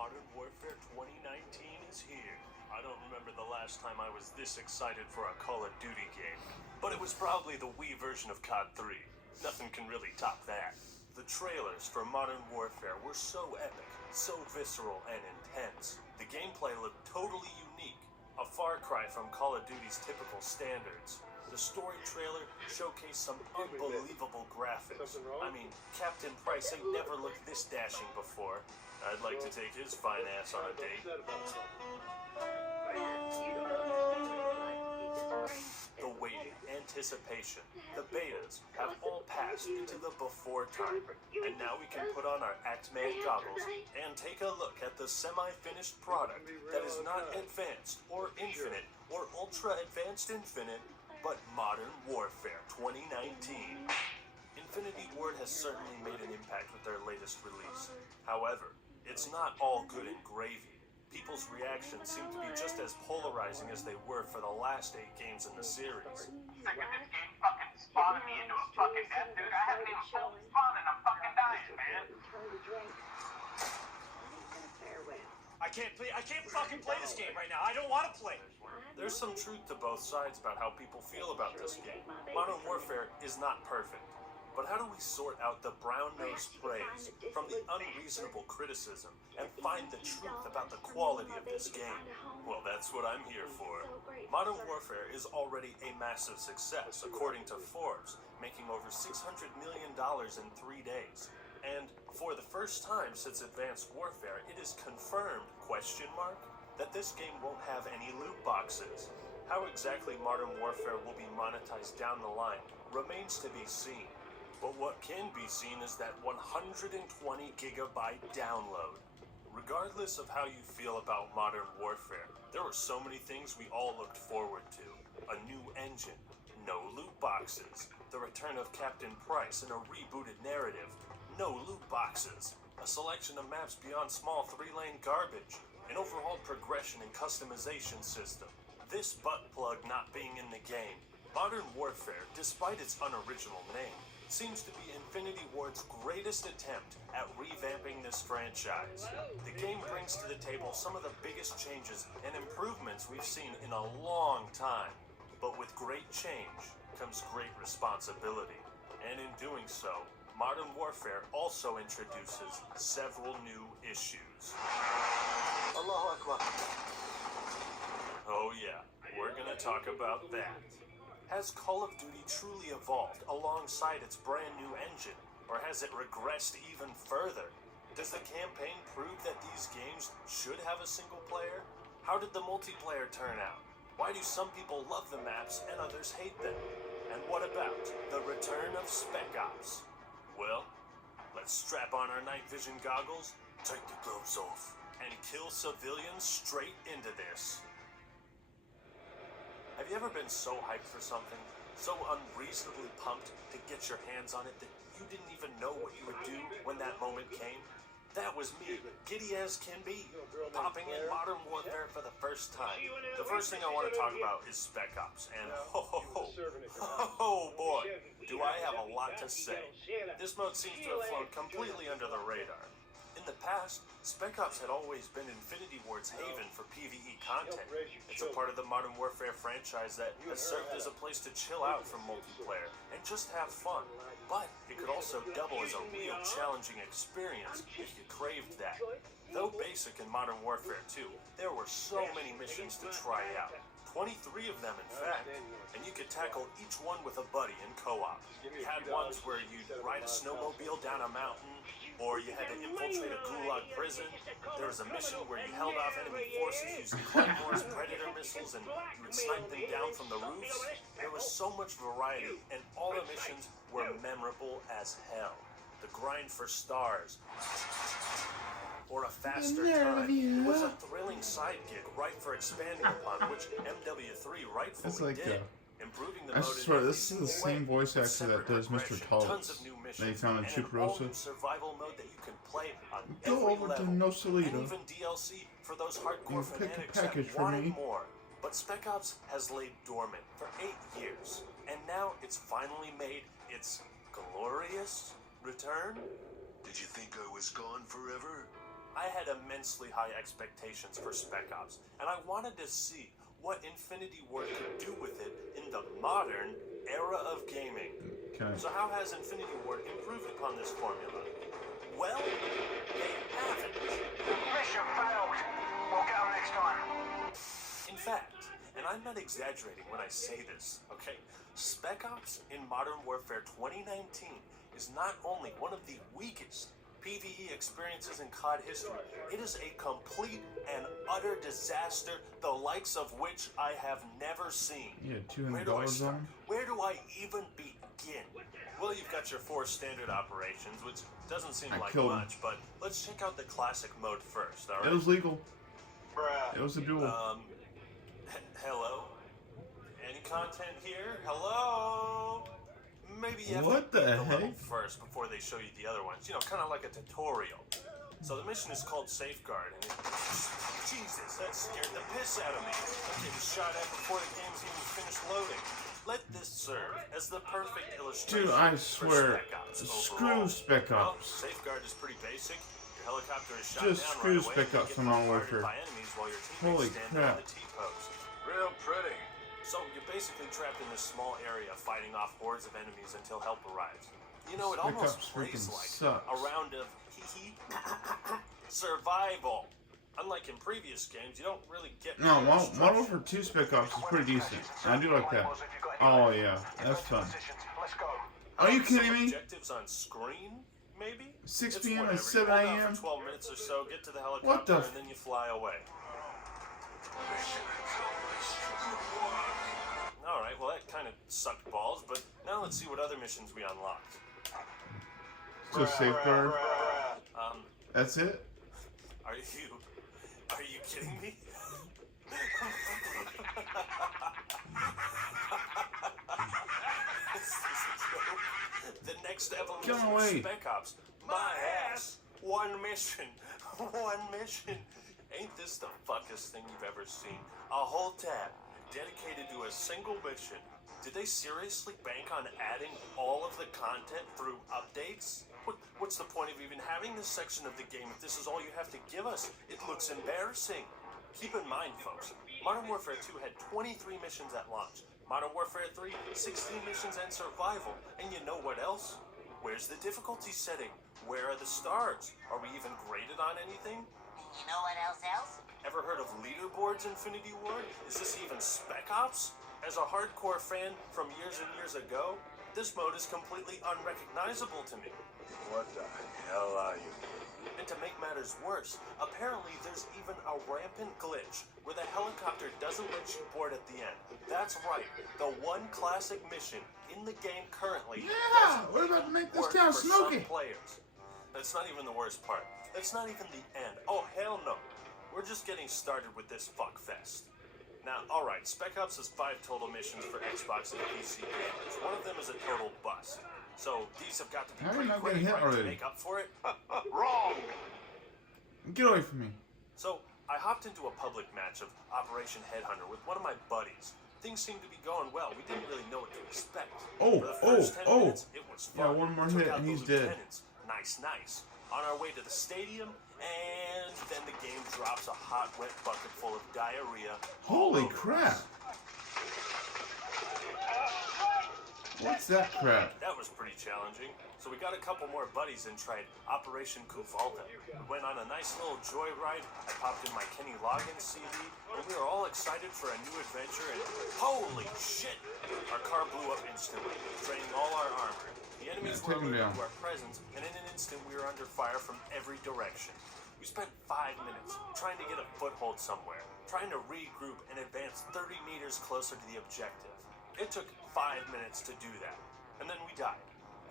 Modern Warfare 2019 is here. I don't remember the last time I was this excited for a Call of Duty game, but it was probably the Wii version of COD 3. Nothing can really top that. The trailers for Modern Warfare were so epic, so visceral and intense. The gameplay looked totally unique, a far cry from Call of Duty's typical standards. The story trailer showcased some unbelievable graphics. I mean, Captain Price ain't never looked this dashing before. I'd like to take his fine ass on a date. The waiting, anticipation, the betas have all passed into the before time, and now we can put on our Act-Man goggles and take a look at the semi-finished product that is not advanced or infinite or ultra-advanced infinite, but Modern Warfare 2019. Infinity Ward has certainly made an impact with their latest release. However, it's not all good and gravy. People's reactions seem to be just as polarizing as they were for the last 8 games in the series. Sick of this game fucking spawning me into a fucking death, dude. I haven't even pulled the spawn and I'm fucking dying, man. I can't fucking play this game right now. I don't want to play. There's some truth to both sides about how people feel about this game. Modern Warfare is not perfect, but how do we sort out the brown-nosed praise from the unreasonable criticism and find the truth about the quality of this game? Well, that's what I'm here for. Modern Warfare is already a massive success, according to Forbes, making over $600 million in 3 days. And for the first time since Advanced Warfare, it is confirmed, that this game won't have any loot boxes. How exactly Modern Warfare will be monetized down the line remains to be seen. But what can be seen is that 120 gigabyte download. Regardless of how you feel about Modern Warfare, there were so many things we all looked forward to. A new engine, no loot boxes, the return of Captain Price in a rebooted narrative, no loot boxes, a selection of maps beyond small 3-lane garbage, an overhauled progression and customization system. This butt plug not being in the game. Modern Warfare, despite its unoriginal name, seems to be Infinity Ward's greatest attempt at revamping this franchise. The game brings to the table some of the biggest changes and improvements we've seen in a long time. But with great change comes great responsibility. And in doing so, Modern Warfare also introduces several new issues. Allahu Akbar. Oh yeah, we're gonna talk about that. Has Call of Duty truly evolved alongside its brand new engine, or has it regressed even further? Does the campaign prove that these games should have a single player? How did the multiplayer turn out? Why do some people love the maps and others hate them? And what about the return of Spec Ops? Well, let's strap on our night vision goggles, take the gloves off, and kill civilians straight into this. Have you ever been so hyped for something, so unreasonably pumped to get your hands on it that you didn't even know what you would do when that moment came? That was me, giddy as can be, popping in Modern Warfare for the first time. The first thing I want to talk about is Spec Ops, and oh boy, do I have a lot to say. This mode seems to have flown completely under the radar. In the past, Spec Ops had always been Infinity Ward's haven for PvE content. It's a part of the Modern Warfare franchise that has served as a place to chill out from multiplayer and just have fun. But it could also double as a real challenging experience if you craved that. Though basic in Modern Warfare 2, there were so many missions to try out. 23 of them, in fact, and you could tackle each one with a buddy in co-op. You had ones where you'd ride a snowmobile down a mountain, or you had to infiltrate a gulag prison. There was a mission where you held off enemy forces using Claymores, Predator missiles, and you would snipe them down from the roofs. There was so much variety, and all the missions were memorable as hell. The grind for stars, or a faster time, was a thrilling side gig ripe for expanding upon, which MW3 rightfully did. Improving the I mode swear, in this is the same voice actor that does Mr. Tolerance. They found in Chipperosa. Survival mode that you can play on Go every over level, to No Solito. and even DLC for those hardcore You pick a fanatics package that for wanted me. more. But Spec Ops has laid dormant for 8 years, and now it's finally made its glorious return. Did you think I was gone forever? I had immensely high expectations for Spec Ops, and I wanted to see what Infinity Ward could do with it in the modern era of gaming. Okay. So how has Infinity Ward improved upon this formula? Well, they haven't. Mission failed. We'll get them next time. In fact, and I'm not exaggerating when I say this, okay? Spec Ops in Modern Warfare 2019 is not only one of the weakest PvE experiences in COD history, it is a complete and utter disaster, the likes of which I have never seen. Yeah, Where do I $200 start? on. Where do I even begin? Well, you've got your 4 standard operations, which doesn't seem I like killed him. much, but let's check out the classic mode first, alright? It was legal. Bruh. It was a duel. Hello? Any content here? Hello? Maybe you have What to beat the the level heck? first before they show you the other ones. You know, kind of like a tutorial. So the mission is called Safeguard, and Jesus, that scared the piss out of me. I'm getting shot at before the game's even finished loading. Let this serve as the perfect illustration Dude, I for swear, Spec Ops screw overall. Spec Well, Ops. Safeguard is pretty basic. Your helicopter is shot Just down screw right away, Spec and you Ops get from Modern bombarded Warfare. by enemies while your teammates Holy stand crap. on the T-post. Real pretty. So you're basically trapped in this small area fighting off hordes of enemies until help arrives. You know, it Spec almost Ops plays freaking like sucks. a round of survival. Unlike in previous games, you don't really get No, clear Modern instruction. Warfare 2 Spec Ops is pretty decent. I do like that. Oh yeah, that's fun. Let's go. Are you Some kidding me? Objectives on screen, maybe? 6 It's p.m. and whatever. 7 You hold out a.m.? for 12 minutes or so, get to the helicopter, What the and then you fly away. Alright, well that kind of sucked balls, but now let's see what other missions we unlocked. So Safeguard. Bruh. That's it? Are you kidding me? This is a joke. The next evolution Go of away. Spec Ops. My ass. One mission. One mission. Ain't this the fuckest thing you've ever seen? A whole tab dedicated to a single mission. Did they seriously bank on adding all of the content through updates? What's the point of even having this section of the game if this is all you have to give us? It looks embarrassing. Keep in mind, folks, Modern Warfare 2 had 23 missions at launch. Modern Warfare 3, 16 missions and survival. And you know what else? Where's the difficulty setting? Where are the stars? Are we even graded on anything? You know what else? Ever heard of leaderboards, Infinity Ward? Is this even Spec Ops? As a hardcore fan from years and years ago, this mode is completely unrecognizable to me. What the hell are you? And to make matters worse, apparently there's even a rampant glitch where the helicopter doesn't let you board at the end. That's right, the one classic mission in the game currently Yeah, we're about to make this work town for smoky. some players. That's not even the worst part. That's not even the end. Oh, hell no. We're just getting started with this fuckfest. Now, alright, Spec Ops has 5 total missions for Xbox and PC gamers. One of them is a total bust. So these have got to be How are you pretty not great, getting hit right, to already? make up for it. Wrong. Get away from me. So I hopped into a public match of Operation Headhunter with one of my buddies. Things seemed to be going well. We didn't really know what to expect. Oh, For the first 10 minutes, it was Yeah, fun. one more Took hit out and the he's dead. lieutenants. Nice. On our way to the stadium, and then the game drops a hot, wet bucket full of diarrhea. all Holy over crap. us. What's that crap? That was pretty challenging. So we got a couple more buddies and tried Operation Kuvalda. We went on a nice little joyride. I popped in my Kenny Loggins CD, and we were all excited for a new adventure, and holy shit! Our car blew up instantly, draining all our armor. The enemies Yeah, were take 'em alerted down. to our presence, and in an instant we were under fire from every direction. We spent 5 minutes trying to get a foothold somewhere, trying to regroup and advance 30 meters closer to the objective. It took 5 minutes to do that, and then we died.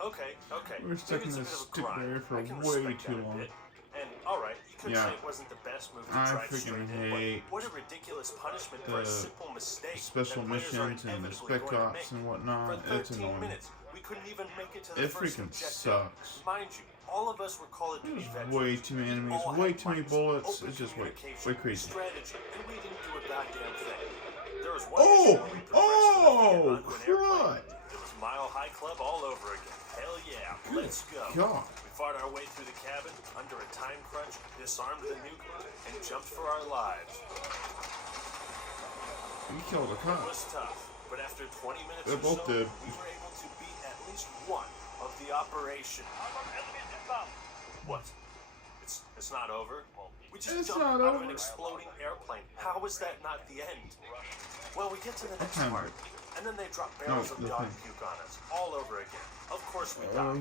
Okay. We were stuck Maybe in it's a this bit of a stick grind. barrier for I can way respect too that a long. bit. And alright, you could Yeah. say it wasn't the best move to I drive freaking straight in, hate but what a ridiculous punishment for a the simple mistake. special that players are missions and the inevitably Spec going to Ops make. and For whatnot. It's 13 annoying. minutes, we couldn't even make it to the It first freaking objective. sucks. Mind you, all of us were Call of Duty There's veterans. way too many We enemies, all way had too many plans, bullets. open It's just way communication, crazy. strategy, and we didn't do a goddamn thing. There was one Oh! mission where we progressed from a Oh! Vietnam to an airplane. Crud! There was Mile High Club all over again. Hell yeah, let's go. God. We fought our way through the cabin under a time crunch, disarmed the nuke, and jumped for our lives. We killed a It cop. was tough, but after 20 minutes They or both so, did. we were able to beat at least one of the operation. What? It's not over? We just It's jumped not out of an over. exploding airplane. How is that not the end? Well, we get to the next Okay. part, and then they drop barrels of the dog thing. puke on us, all over again. Of course we died.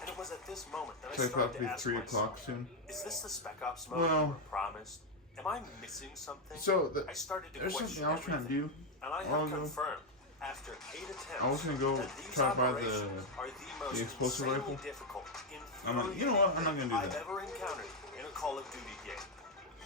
And it was at this moment that I So it's about started to to be ask 3 myself, o'clock soon. is this the Spec Ops mode Well- we were promised? Am I missing something? So, I started to there's question something I was trying to everything. do. And I a while have ago. confirmed, after 8 attempts, I was gonna go that these try to buy the operations are the most explosive insanely rifle. difficult, I'm like, you know what? I'm not gonna do I've that. ever encountered in a Call of Duty game.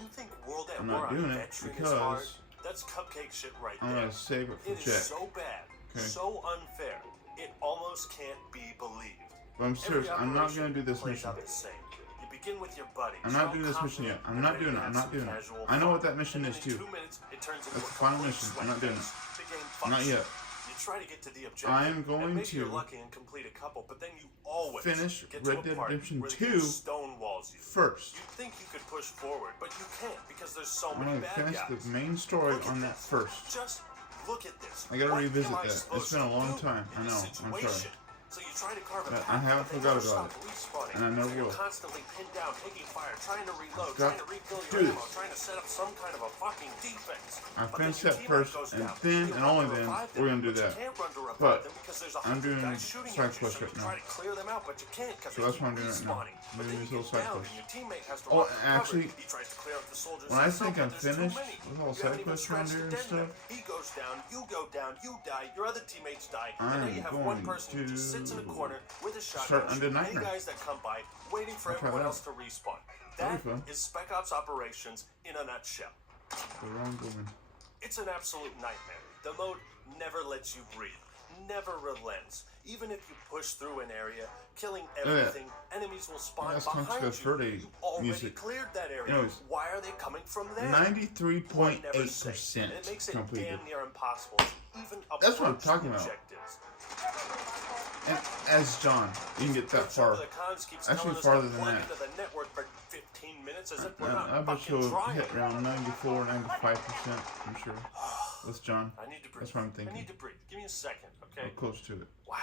You think World at I'm War not on doing it Veteran is hard? because That's cupcake shit right I'm there. gonna save it for It is Jack. so bad, Okay. so unfair, it almost can't be believed. But I'm serious. Every I'm not operation gonna do this plays mission. out the same. You begin with your buddies. I'm not all doing this mission yet. confident, I'm and not ready doing to it. I'm have not doing some it. casual I know fun. what that mission And is then in too. 2 minutes, it turns into That's a the final complete mission. I'm not doing sweatfest. it. The game fucks Not you. yet. You try to get to the objective. I am going and maybe you're to lucky and complete a couple, but then you always finish get to Red a Dead part Redemption where the 2 game stonewalls you. first. You think you could push forward, but you can't because there's so I'm many gonna bad finish guys. the main story Look at on that this. first. Just look at this. I gotta What revisit am I that. supposed It's been a to long do time. in I this know. I'm sorry. situation? So you try to carve a But path, I haven't but they forgot never about stop it. respawning. And I never So you're will. constantly pinned down, taking fire, trying to reload, Got- trying to refill your Dude. ammo, trying to set up some kind of a fucking defense. I But finished then that your first, teammate goes and down. then You and run only to then revive them, we're gonna do but that. You can't run to revive But them because there's I'm 100 doing guys shooting side at you, quest so right you now. try to clear them out, but you can't because So they that's keep what I'm doing right now. respawning. I'm But doing then these you little get side down, quests. and your teammate has to Oh, run to cover. actually, He tries to clear out the soldiers. when I There's no, think but I'm there's too finished many. with all You side haven't even quests around scratched here the and dent in stuff, them. He goes down, you go down, you die, your other teammates die, and I'm then you have one going person who just sits in a to corner with a start shotgun, under shooting any Nightmare. guys that come by, waiting for I'll try everyone that. else to respawn. That'll That be fun. is Spec Ops Operations in a nutshell. The wrong woman. It's an absolute nightmare. The mode never lets you breathe, never relents. Even if you push through an area, killing everything, enemies will spawn That's behind Conquest you. Verde You already music. cleared that area. Anyways, Why are they coming from there? 93.8% And it makes it completed. damn near impossible to even That's what I'm approach talking the about. objectives. And as John, you can get that far. The cons keeps Actually, telling us farther to than plug that. into the network for 15 minutes as if we're I not bet fucking you'll trying. hit around 94, 95%, I'm sure. With John. I need to breathe. That's what I'm I thinking. need to breathe. Give me a second, okay? Or close to it. Wow.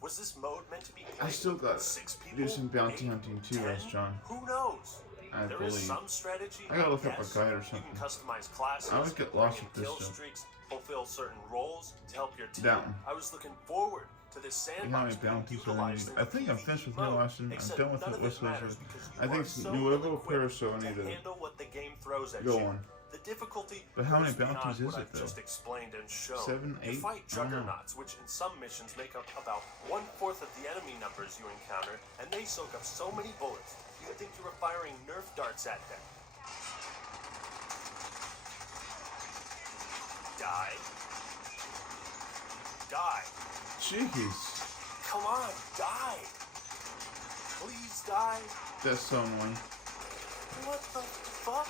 Was this mode meant to be played I still with gotta 6 people? do some bounty 8, hunting too, 10? as John. Who knows? I There is believe. some strategy. I gotta look up a yes. guide or You something. can customize classes. I always get lost bring in with this kill stuff. streaks, fulfill certain roles to help your team. That one. I was looking forward to this You know how sandbox many being bounties are utilized needed? in I think I'm PvE finished with mode, New Austin. I'm except done with none the of it West matters Wizard. because you I think are it's so Nuevo ill-equipped Paraíso I to need to handle what the game throws at go you. on. The difficulty But how many goes beyond bounties is what it, I've though? just explained and shown. 7, You 8? fight I don't know. juggernauts, which in some missions make up about 1/4 of the enemy numbers you encounter, and they soak up so many bullets, you'd think you were firing Nerf darts at them. Die. Die. Jeez. Come on, die. Please die. That's so annoying. What the fuck?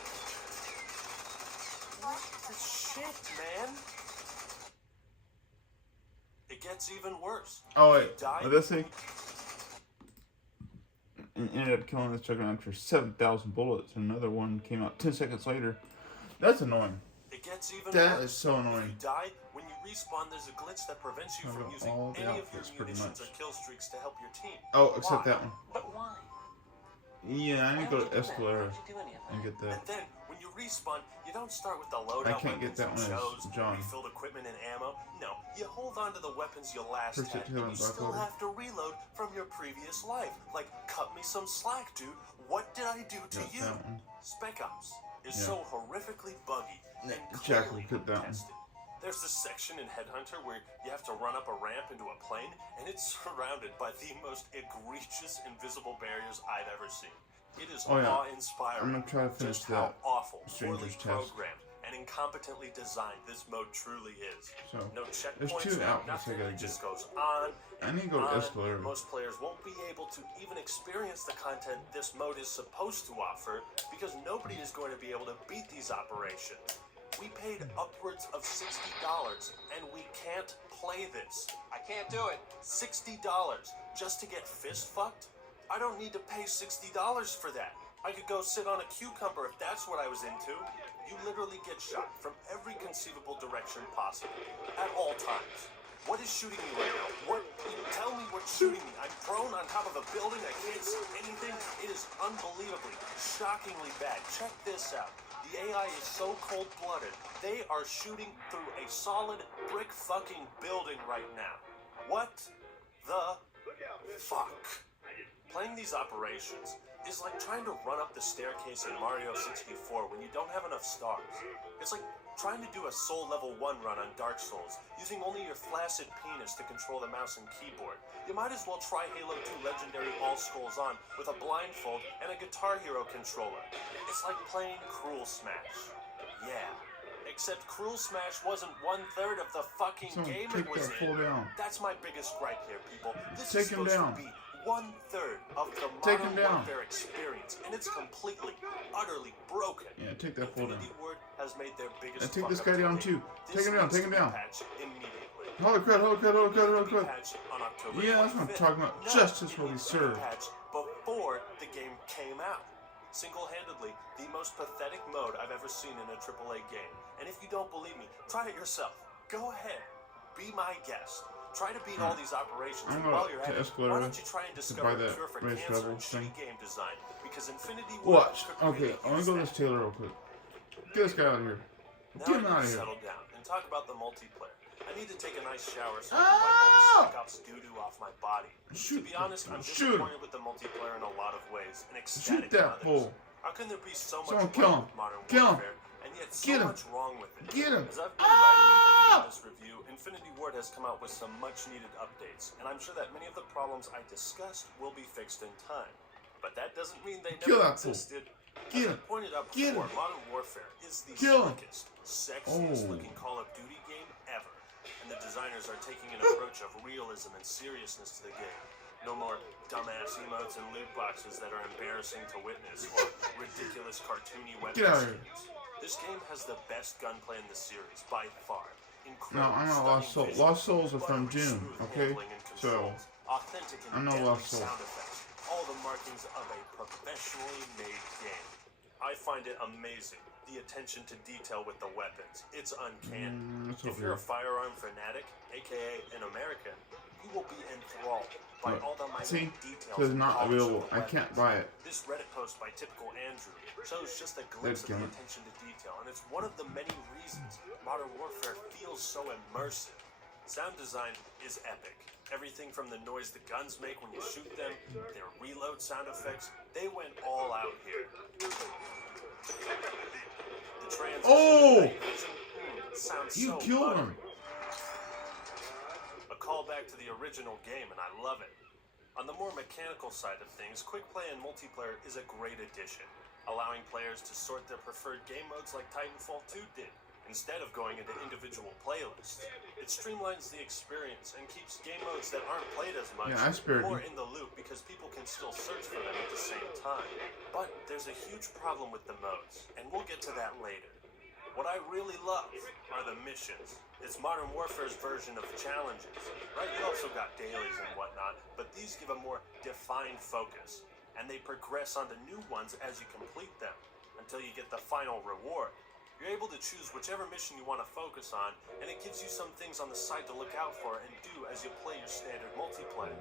What the shit, man? It gets even worse. Oh wait, Die. this thing ended up killing this Juggernaut after 7,000 bullets. Another one came out 10 seconds later. That's annoying. It gets even That worse. is so If annoying. you die, when you respawn, there's a glitch that prevents you I've from got using all the any of your outfits pretty munitions or much. kill streaks to help your team. Oh, except Why? that one. But why? Yeah, I need to go to Escalera How'd you do any of that? and get that. And then, when you respawn, you don't start with the loadout I can't get weapons that you one as chose, John. refilled equipment and ammo. No, you hold on to the weapons you last First had, hit kill and and you Black still Loader. have to reload from your previous life. Like, cut me some slack, dude. What did I do to Got you? that one. Spec Ops is Yeah. so horrifically buggy and Jack clearly will put that one. contested. There's this section in Headhunter where you have to run up a ramp into a plane, and it's surrounded by the most egregious invisible barriers I've ever seen. It is Oh, yeah. awe-inspiring. I'm gonna try to finish just how that awful, Stranger's poorly Test. programmed, and incompetently designed this mode truly is. So, No there's checkpoints, 2 no outfits I nothing. gotta It just get. goes on. I need to go to on. Escalera. Most players won't be able to even experience the content this mode is supposed to offer because nobody is going to be able to beat these operations. We paid upwards of $60 and we can't play this. I can't do it. $60 just to get fist fucked? I don't need to pay $60 for that. I could go sit on a cucumber if that's what I was into. You literally get shot from every conceivable direction possible, at all times. What is shooting me right now? Tell me what's shooting me. I'm prone on top of a building. I can't see anything. It is unbelievably, shockingly bad. Check this out. The AI is so cold-blooded. They are shooting through a solid brick fucking building right now. What the fuck? Playing these operations is like trying to run up the staircase in Mario 64 when you don't have enough stars. It's like trying to do a Soul Level 1 run on Dark Souls, using only your flaccid penis to control the mouse and keyboard. You might as well try Halo 2 Legendary All Skulls on with a blindfold and a Guitar Hero controller. It's like playing Cruel Smash. Yeah. Except Cruel Smash wasn't 1/3 of the fucking Someone game take it was that fool in. down. That's my biggest gripe here, people. This Take is him supposed down. to be 1/3 of the Take him Modern down. Warfare experience, and it's completely, utterly broken. Yeah, take that fool down. Infinity Ward has made their biggest And take fuck this up guy to down date. too. This Take him down, needs take to him be down. patched immediately. Holy crap, holy crap, holy crap, holy Be crap. patched on October Yeah, that's what I'm 25th. talking about. No, Justice it will be needs to served. patched before the game came out. Single-handedly, the most pathetic mode I've ever seen in a AAA game. And if you don't believe me, try it yourself. Go ahead. Be my guest. Try to beat all these operations, I'm and gonna while you're at to it, Escalator why don't you try and buy discover a that cure for race cancer level and shitty thing. game design? Because Infinity Ward Watch. could Okay, really I'm gonna use go that. this Taylor real quick. Get this guy out of here. Now Get him I out need of to here. settle down and talk about the multiplayer. I need to take a nice shower so I can wipe all the Spec Ops doo-doo off my body. Shoot To be honest, I'm shoot him. disappointed with the multiplayer in a lot of ways, and Shoot ecstatic in that others. fool. How can there be so much Someone right kill him. with Modern Kill him. Warfare, and yet so Get him. much wrong with it? Get him. As I've been writing and editing this review, Infinity Ward has come out with some much-needed updates, and I'm sure that many of the problems I discussed will be fixed in time. But that doesn't mean they Kill never that fool. existed. Get As I him. pointed out Get before, him. Modern Warfare is the Kill him. slickest, sexiest Oh. looking Call of Duty game ever. And the designers are taking an approach of realism and seriousness to the game. No more dumbass emotes and loot boxes that are embarrassing to witness, or ridiculous cartoony weapons. Get out of here. This game has the best gunplay in the series, by far. No, Incredible, I'm not stunning Lost Souls. visuals, Lost Souls are from buttery June, smooth okay? handling and So, controls, authentic and I'm not deadly Lost Souls. sound effects, all the markings of a professionally made game. I find it amazing, the attention to detail with the weapons. It's uncanny. It's If over you're a here. firearm fanatic, aka an American, you will be enthralled by Look, all the minute see? details. Says and not polish of available. the I can't weapons. buy it. This Reddit post by Typical Andrew shows just a glimpse of the Game. attention to detail, and it's one of the many reasons Modern Warfare feels so immersive. Sound design is epic. Everything from the noise the guns make when you shoot them, their reload sound effects, they went all out here. The transition Oh! to night vision, sounds You so killed buttery. him. A callback to the original game, and I love it. On the more mechanical side of things, quick play and multiplayer is a great addition, allowing players to sort their preferred game modes like Titanfall 2 did, instead of going into individual playlists. It streamlines the experience and keeps game modes that aren't played as much Yeah, I spared more you. in the loop because people can still search for them at the same time. But there's a huge problem with the modes, and we'll get to that later. What I really love are the missions. It's Modern Warfare's version of challenges, right? You also got dailies and whatnot, but these give a more defined focus, and they progress onto new ones as you complete them, until you get the final reward. You're able to choose whichever mission you want to focus on, and it gives you some things on the side to look out for and do as you play your standard multiplayer.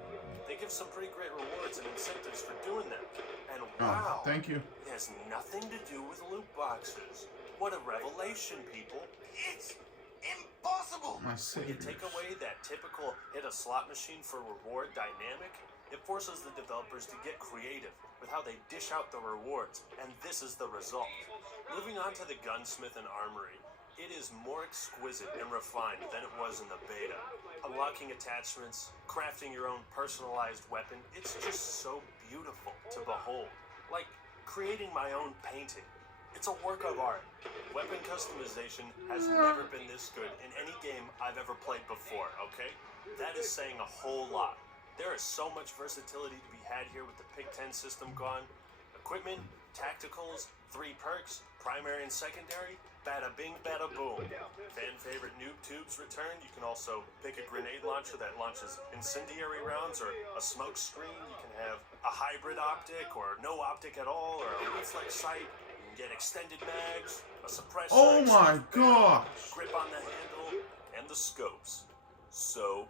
They give some pretty great rewards and incentives for doing them, and wow! Oh, thank you. It has nothing to do with loot boxes. What a revelation, people. It's impossible! My When you savior. take away that typical hit a slot machine for reward dynamic, it forces the developers to get creative with how they dish out the rewards, and this is the result. Moving on to the gunsmith and armory, it is more exquisite and refined than it was in the beta. Unlocking attachments, crafting your own personalized weapon, it's just so beautiful to behold. Like creating my own painting. It's a work of art. Weapon customization has never been this good in any game I've ever played before, okay? That is saying a whole lot. There is so much versatility to be had here with the Pick 10 system gone. Equipment, Tacticals, 3 perks, primary and secondary, bada bing, bada boom. Fan favorite noob tubes return. You can also pick a grenade launcher that launches incendiary rounds or a smoke screen. You can have a hybrid optic or no optic at all or a reflex sight. You can get extended mags, a suppressor. Oh my gosh! Grip on the handle, and the scopes. So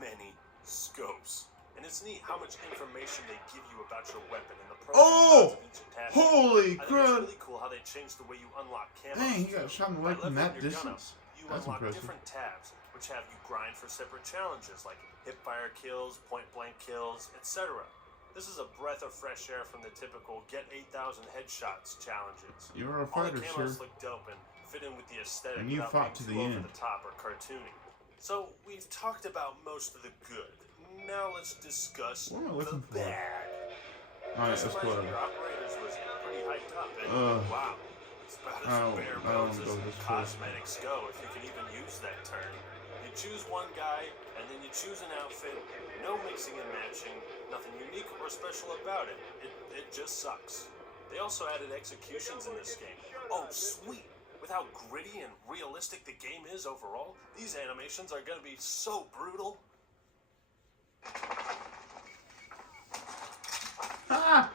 many scopes. And it's neat how much information they give you about your weapon and the pros and cons of each attachment. Holy I think it's crap! really cool how they changed the way you unlock camo. Dang, he got shot in the leg By from leveling that your gun up, distance. you That's unlock impressive. different tabs, which have you grind for separate challenges like hipfire kills, point blank kills, etc. This is a breath of fresh air from the typical get 8,000 headshots challenges. You are a All the fighter, camos sir. look dope and fit in with the aesthetic And you without fought being to the too over end. the top or cartoony. So we've talked about most of the good. Now let's discuss What am I the looking for? bad. Alright, This let's go. version of your operators was pretty hyped up, and wow, it's about I as don't- bare I don't bones go as this cosmetics go, if you can even use that term. You choose one guy, and then you choose an outfit, no mixing and matching, nothing unique or special about it. It just sucks. They also added executions in this game. Oh, sweet! With how gritty and realistic the game is overall, these animations are gonna be so brutal. Ah!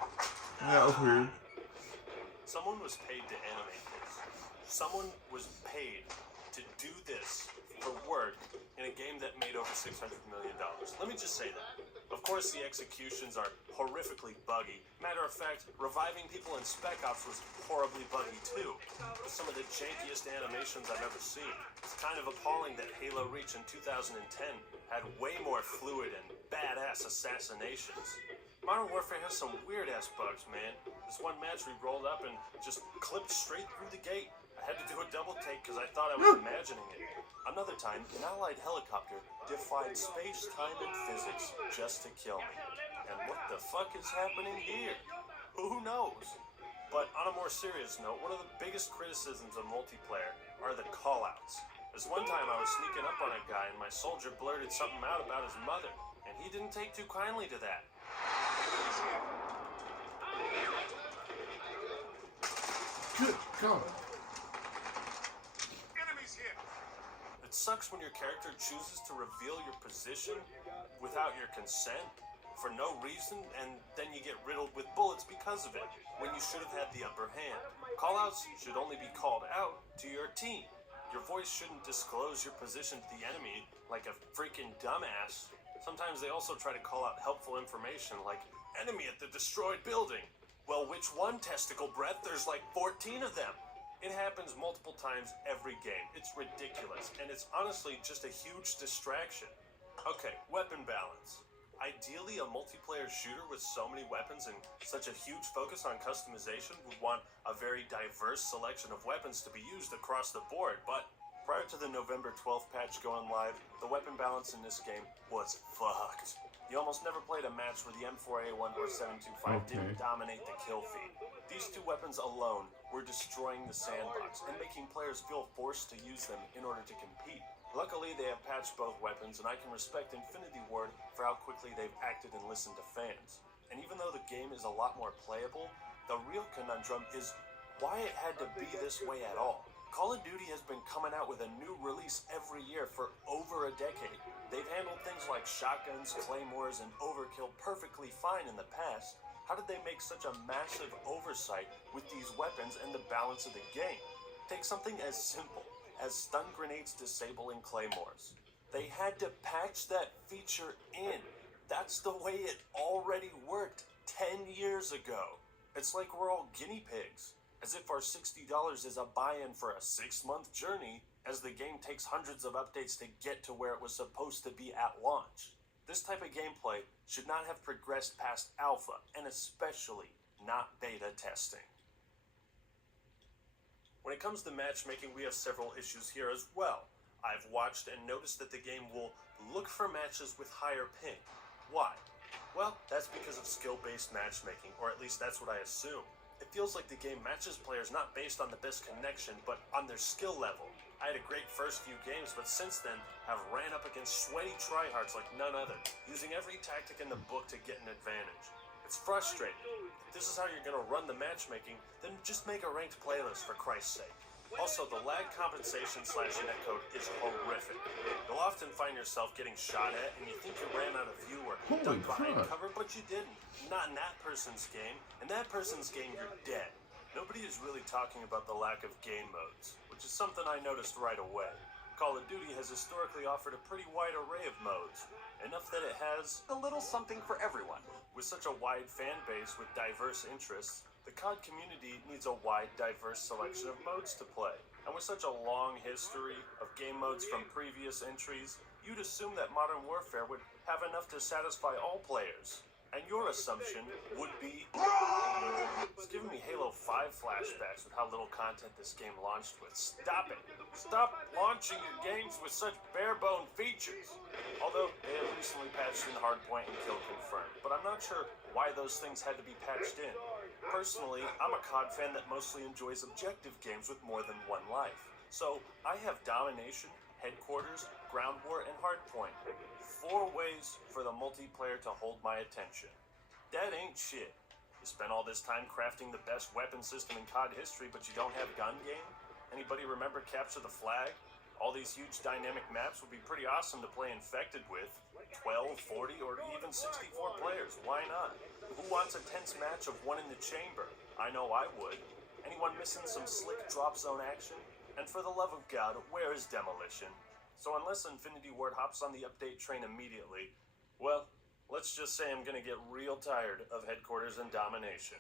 That was weird. Someone was paid to animate this. Someone was paid to do this for work in a game that made over $600 million. Let me just say that. Of course, the executions are horrifically buggy. Matter of fact, reviving people in Spec Ops was horribly buggy too, with some of the jankiest animations I've ever seen. It's kind of appalling that Halo Reach in 2010 had way more fluid and badass assassinations. Modern Warfare has some weird-ass bugs, man. This one match we rolled up and just clipped straight through the gate. I had to do a double take because I thought I was imagining it. Another time, an Allied helicopter defied space, time, and physics just to kill me. And what the fuck is happening here? Who knows? But on a more serious note, one of the biggest criticisms of multiplayer are the callouts. This one time I was sneaking up on a guy and my soldier blurted something out about his mother, and he didn't take too kindly to that. Good God. Enemies here. It sucks when your character chooses to reveal your position without your consent for no reason, and then you get riddled with bullets because of it, when you should have had the upper hand. Callouts should only be called out to your team. Your voice shouldn't disclose your position to the enemy like a freaking dumbass. Sometimes they also try to call out helpful information like, enemy at the destroyed building. Well, which one, testicle breath? There's like 14 of them. It happens multiple times every game. It's ridiculous, and it's honestly just a huge distraction. Okay, weapon balance. Ideally, a multiplayer shooter with so many weapons and such a huge focus on customization would want a very diverse selection of weapons to be used across the board, but prior to the November 12th patch going live, the weapon balance in this game was fucked. You almost never played a match where the M4A1 or 725 didn't dominate the kill feed. These two weapons alone were destroying the sandbox and making players feel forced to use them in order to compete. Luckily, they have patched both weapons, and I can respect Infinity Ward for how quickly they've acted and listened to fans. And even though the game is a lot more playable, the real conundrum is why it had to be this way at all. Call of Duty has been coming out with a new release every year for over a decade. They've handled things like shotguns, claymores, and overkill perfectly fine in the past. How did they make such a massive oversight with these weapons and the balance of the game? Take something as simple as stun grenades disabling claymores. They had to patch that feature in. That's the way it already worked 10 years ago. It's like we're all guinea pigs. As if our $60 is a buy-in for a 6-month journey, as the game takes hundreds of updates to get to where it was supposed to be at launch. This type of gameplay should not have progressed past alpha, and especially not beta testing. When it comes to matchmaking, we have several issues here as well. I've watched and noticed that the game will look for matches with higher ping. Why? Well, that's because of skill-based matchmaking, or at least that's what I assume. It feels like the game matches players not based on the best connection, but on their skill level. I had a great first few games, but since then have ran up against sweaty tryhards like none other, using every tactic in the book to get an advantage. It's frustrating. If this is how you're gonna run the matchmaking, then just make a ranked playlist for Christ's sake. Also, the lag compensation / netcode is horrific. You'll often find yourself getting shot at and you think you ran out of view or Holy ducked behind crap. cover, but you didn't. Not in that person's game. In that person's game, you're dead. Nobody is really talking about the lack of game modes, which is something I noticed right away. Call of Duty has historically offered a pretty wide array of modes, enough that it has A little something for everyone. with such a wide fan base with diverse interests, the COD community needs a wide, diverse selection of modes to play. And with such a long history of game modes from previous entries, you'd assume that Modern Warfare would have enough to satisfy all players. And your assumption would be... It's giving me Halo 5 flashbacks with how little content this game launched with. Stop it! Stop launching your games with such bare-bone features! Although, they have recently patched in Hardpoint and Kill Confirmed, but I'm not sure why those things had to be patched in. Personally, I'm a COD fan that mostly enjoys objective games with more than one life. So, I have Domination, Headquarters, Ground War, and Hardpoint. 4 ways for the multiplayer to hold my attention. That ain't shit. You spent all this time crafting the best weapon system in COD history, but you don't have gun game? Anybody remember Capture the Flag? All these huge dynamic maps would be pretty awesome to play Infected with. 12, 40, or even 64 players. Why not? Who wants a tense match of one in the chamber? I know I would. Anyone missing some slick drop zone action? And for the love of God, where is Demolition? So unless Infinity Ward hops on the update train immediately, well, let's just say I'm gonna get real tired of Headquarters and Domination.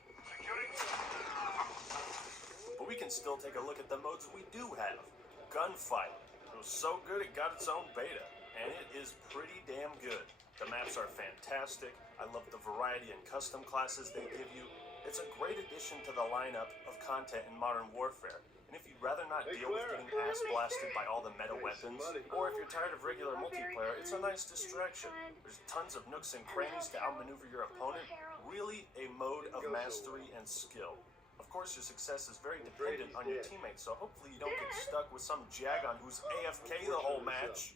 But we can still take a look at the modes we do have. Gunfight. It was so good it got its own beta, and it is pretty damn good. The maps are fantastic. I love the variety and custom classes they give you. It's a great addition to the lineup of content in Modern Warfare. And if you'd rather not deal with getting ass blasted by all the meta weapons, or if you're tired of regular multiplayer, it's a nice distraction. There's tons of nooks and crannies to outmaneuver your opponent. Really a mode of mastery and skill. Of course, your success is very dependent on your teammates, so hopefully you don't get stuck with some Jagon who's AFK the whole match.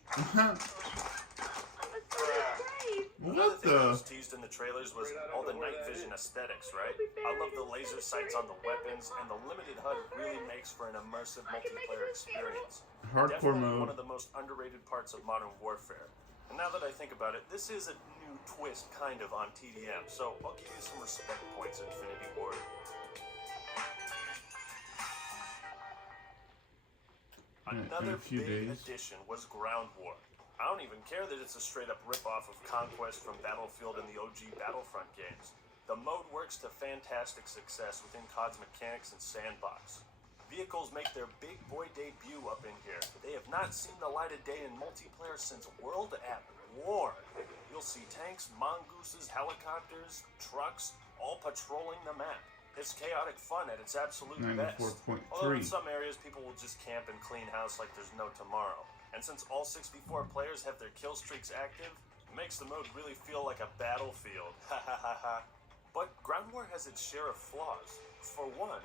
Another What thing that the? was teased in the trailers was all the night vision aesthetics, right? I love the laser sights on the weapons, and the limited HUD really makes for an immersive multiplayer experience. Hardcore Definitely one mode. of the most underrated parts of Modern Warfare. And now that I think about it, this is a new twist, kind of, on TDM, so I'll give you some respect points, Infinity Ward. Another in a few big days. addition was Ground War. I don't even care that it's a straight-up rip-off of Conquest from Battlefield and the OG Battlefront games. The mode works to fantastic success within COD's mechanics and sandbox. Vehicles make their big boy debut up in here. They have not seen the light of day in multiplayer since World at War. You'll see tanks, mongooses, helicopters, trucks, all patrolling the map. It's chaotic fun at its absolute best. 94.3. Although in some areas people will just camp and clean house like there's no tomorrow. And since all 64 players have their kill streaks active, it makes the mode really feel like a battlefield. Ha ha ha ha. But Ground War has its share of flaws. For one,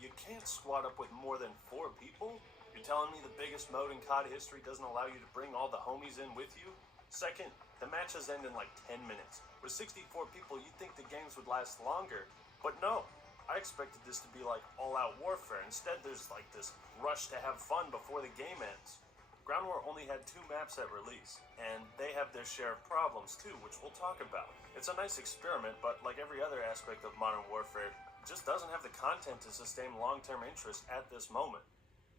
you can't squad up with more than 4 people? You're telling me the biggest mode in COD history doesn't allow you to bring all the homies in with you? Second, the matches end in like 10 minutes. With 64 people, you'd think the games would last longer. But no, I expected this to be like all-out warfare. Instead, there's like this rush to have fun before the game ends. Ground War only had 2 maps at release, and they have their share of problems too, which we'll talk about. It's a nice experiment, but like every other aspect of Modern Warfare, it just doesn't have the content to sustain long-term interest at this moment.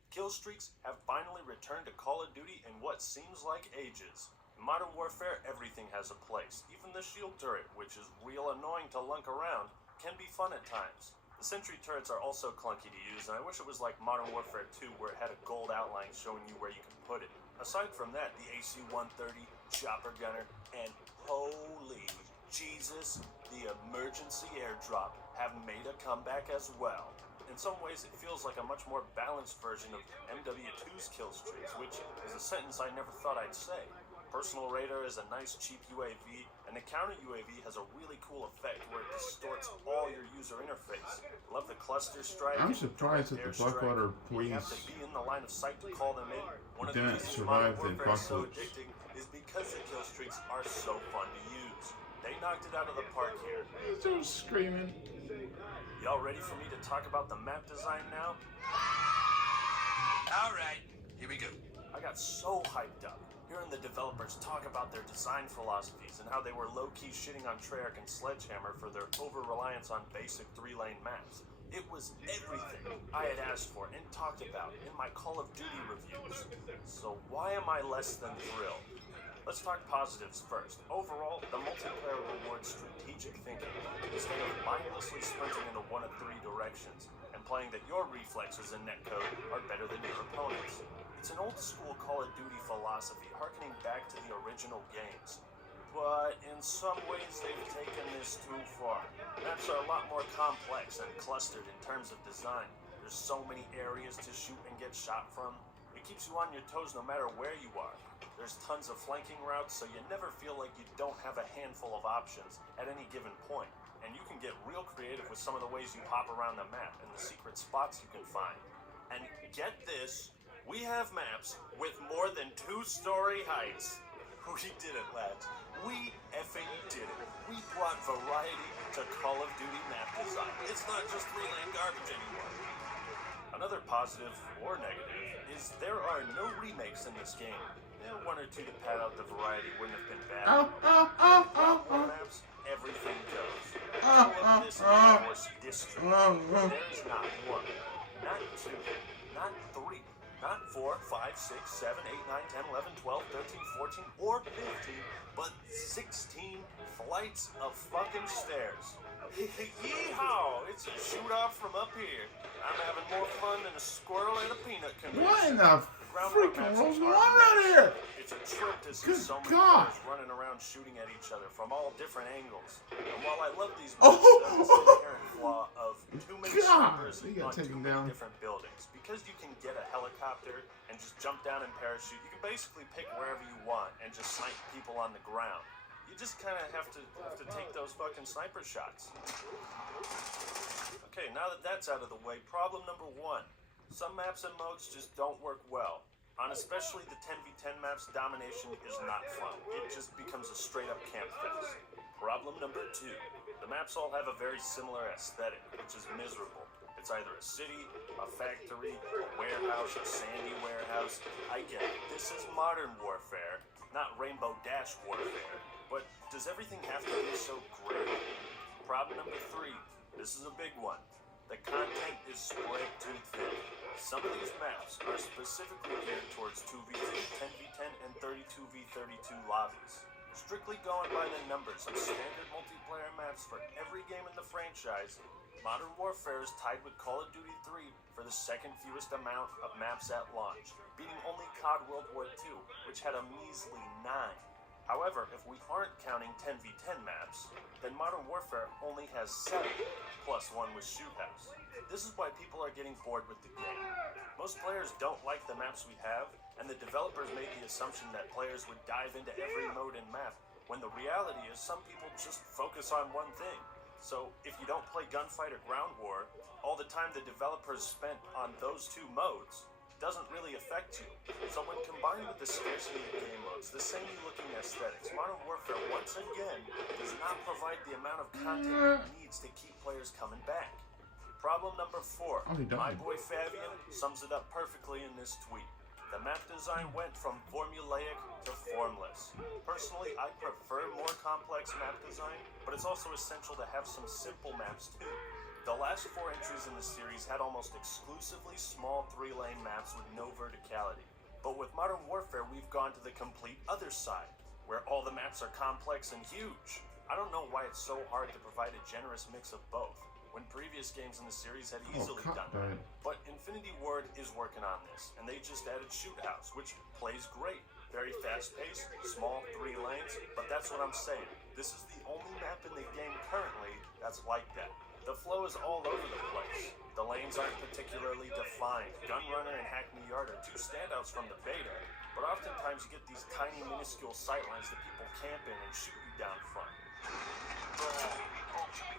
Kill streaks have finally returned to Call of Duty in what seems like ages. In Modern Warfare, everything has a place. Even the shield turret, which is real annoying to lunk around, can be fun at times. The sentry turrets are also clunky to use, and I wish it was like Modern Warfare 2 where it had a gold outline showing you where you can put it. Aside from that, the AC-130, Chopper Gunner, and holy Jesus, the emergency airdrop have made a comeback as well. In some ways, it feels like a much more balanced version of MW2's kill streaks, which is a sentence I never thought I'd say. Personal Radar is a nice cheap UAV, and the counter UAV has a really cool effect where it distorts all your user interface. Love the cluster strike. I'm and surprised that the direct airstrike. Blackwater You have police to be in the line of sight to call them in. One of the didn't reasons Modern survive the Warfare is so apocalypse. addicting is because the kill streaks are so fun to use. They knocked it out of the park here. He's just screaming. Y'all ready for me to talk about the map design now? Alright, here we go. I got so hyped up hearing the developers talk about their design philosophies and how they were low-key shitting on Treyarch and Sledgehammer for their over-reliance on basic 3-lane maps. It was everything I had asked for and talked about in my Call of Duty reviews. So why am I less than thrilled? Let's talk positives first. Overall, the multiplayer rewards strategic thinking instead of mindlessly sprinting into one of three directions and playing that your reflexes and netcode are better than your opponent's. It's an old-school Call of Duty philosophy harkening back to the original games. But in some ways, they've taken this too far. Maps are a lot more complex and clustered in terms of design. There's so many areas to shoot and get shot from. It keeps you on your toes no matter where you are. There's tons of flanking routes, so you never feel like you don't have a handful of options at any given point. And you can get real creative with some of the ways you hop around the map and the secret spots you can find. And get this, we have maps with more than 2-story heights. We did it, lads. We effing did it. We brought variety to Call of Duty map design. It's not just 3-lane garbage anymore. Another positive or negative is there are no remakes in this game. One or two to pad out the variety wouldn't have been bad. Maps, everything goes. All of this Force District. There's not one, not two, not three, not 4, 5, 6, 7, 8, 9, 10, 11, 12, 13, 14, or 15, but 16 flights of fucking stairs. Yeehaw! It's a shoot-off from up here. I'm having more fun than a squirrel and a peanut convention. What in the freaking world's going on around here? It's a trip to see Good so many God. players running around shooting at each other from all different angles. And while I love these Oh. moves, there's the inherent flaw of too many God. snipers He got on too taken many down. different buildings. Because you can get a helicopter and just jump down and parachute, you can basically pick wherever you want and just snipe people on the ground. You just kind of have to take those fucking sniper shots. Okay, now that that's out of the way, problem number 1. Some maps and modes just don't work well. On especially the 10v10 maps, domination is not fun. It just becomes a straight-up camp fest. Problem number 2. The maps all have a very similar aesthetic, which is miserable. It's either a city, a factory, a warehouse, a sandy warehouse. I get it. This is modern warfare, not Rainbow Dash warfare. But does everything have to be so great? Problem number 3. This is a big one. The content is spread too thin. Some of these maps are specifically geared towards 2v2, 10v10, and 32v32 lobbies. Strictly going by the numbers of standard multiplayer maps for every game in the franchise, Modern Warfare is tied with Call of Duty 3 for the second fewest amount of maps at launch, beating only COD World War II, which had a measly 9. However, if we aren't counting 10v10 maps, then Modern Warfare only has 7, plus 1 with Shoot House. This is why people are getting bored with the game. Most players don't like the maps we have, and the developers made the assumption that players would dive into every mode and map, when the reality is some people just focus on one thing. So if you don't play Gunfight or Ground War, all the time the developers spent on those 2 modes doesn't really affect you. So when combined with the scarcity of game modes, the samey-looking aesthetics, Modern Warfare once again does not provide the amount of content it needs to keep players coming back. Problem number 4. Oh, he My died. boy Fabian sums it up perfectly in this tweet. The map design went from formulaic to formless. Personally, I prefer more complex map design, but it's also essential to have some simple maps too. The last 4 entries in the series had almost exclusively small 3-lane maps with no verticality. But with Modern Warfare, we've gone to the complete other side, where all the maps are complex and huge. I don't know why it's so hard to provide a generous mix of both, when previous games in the series had easily done that. But Infinity Ward is working on this, and they just added Shoot House, which plays great. Very fast-paced, small 3 lanes, but that's what I'm saying. This is the only map in the game currently that's like that. The flow is all over the place. The lanes aren't particularly defined. Gunrunner and Hackney Yard are 2 standouts from the beta, but oftentimes you get these tiny, minuscule sightlines that people camp in and shoot you down front.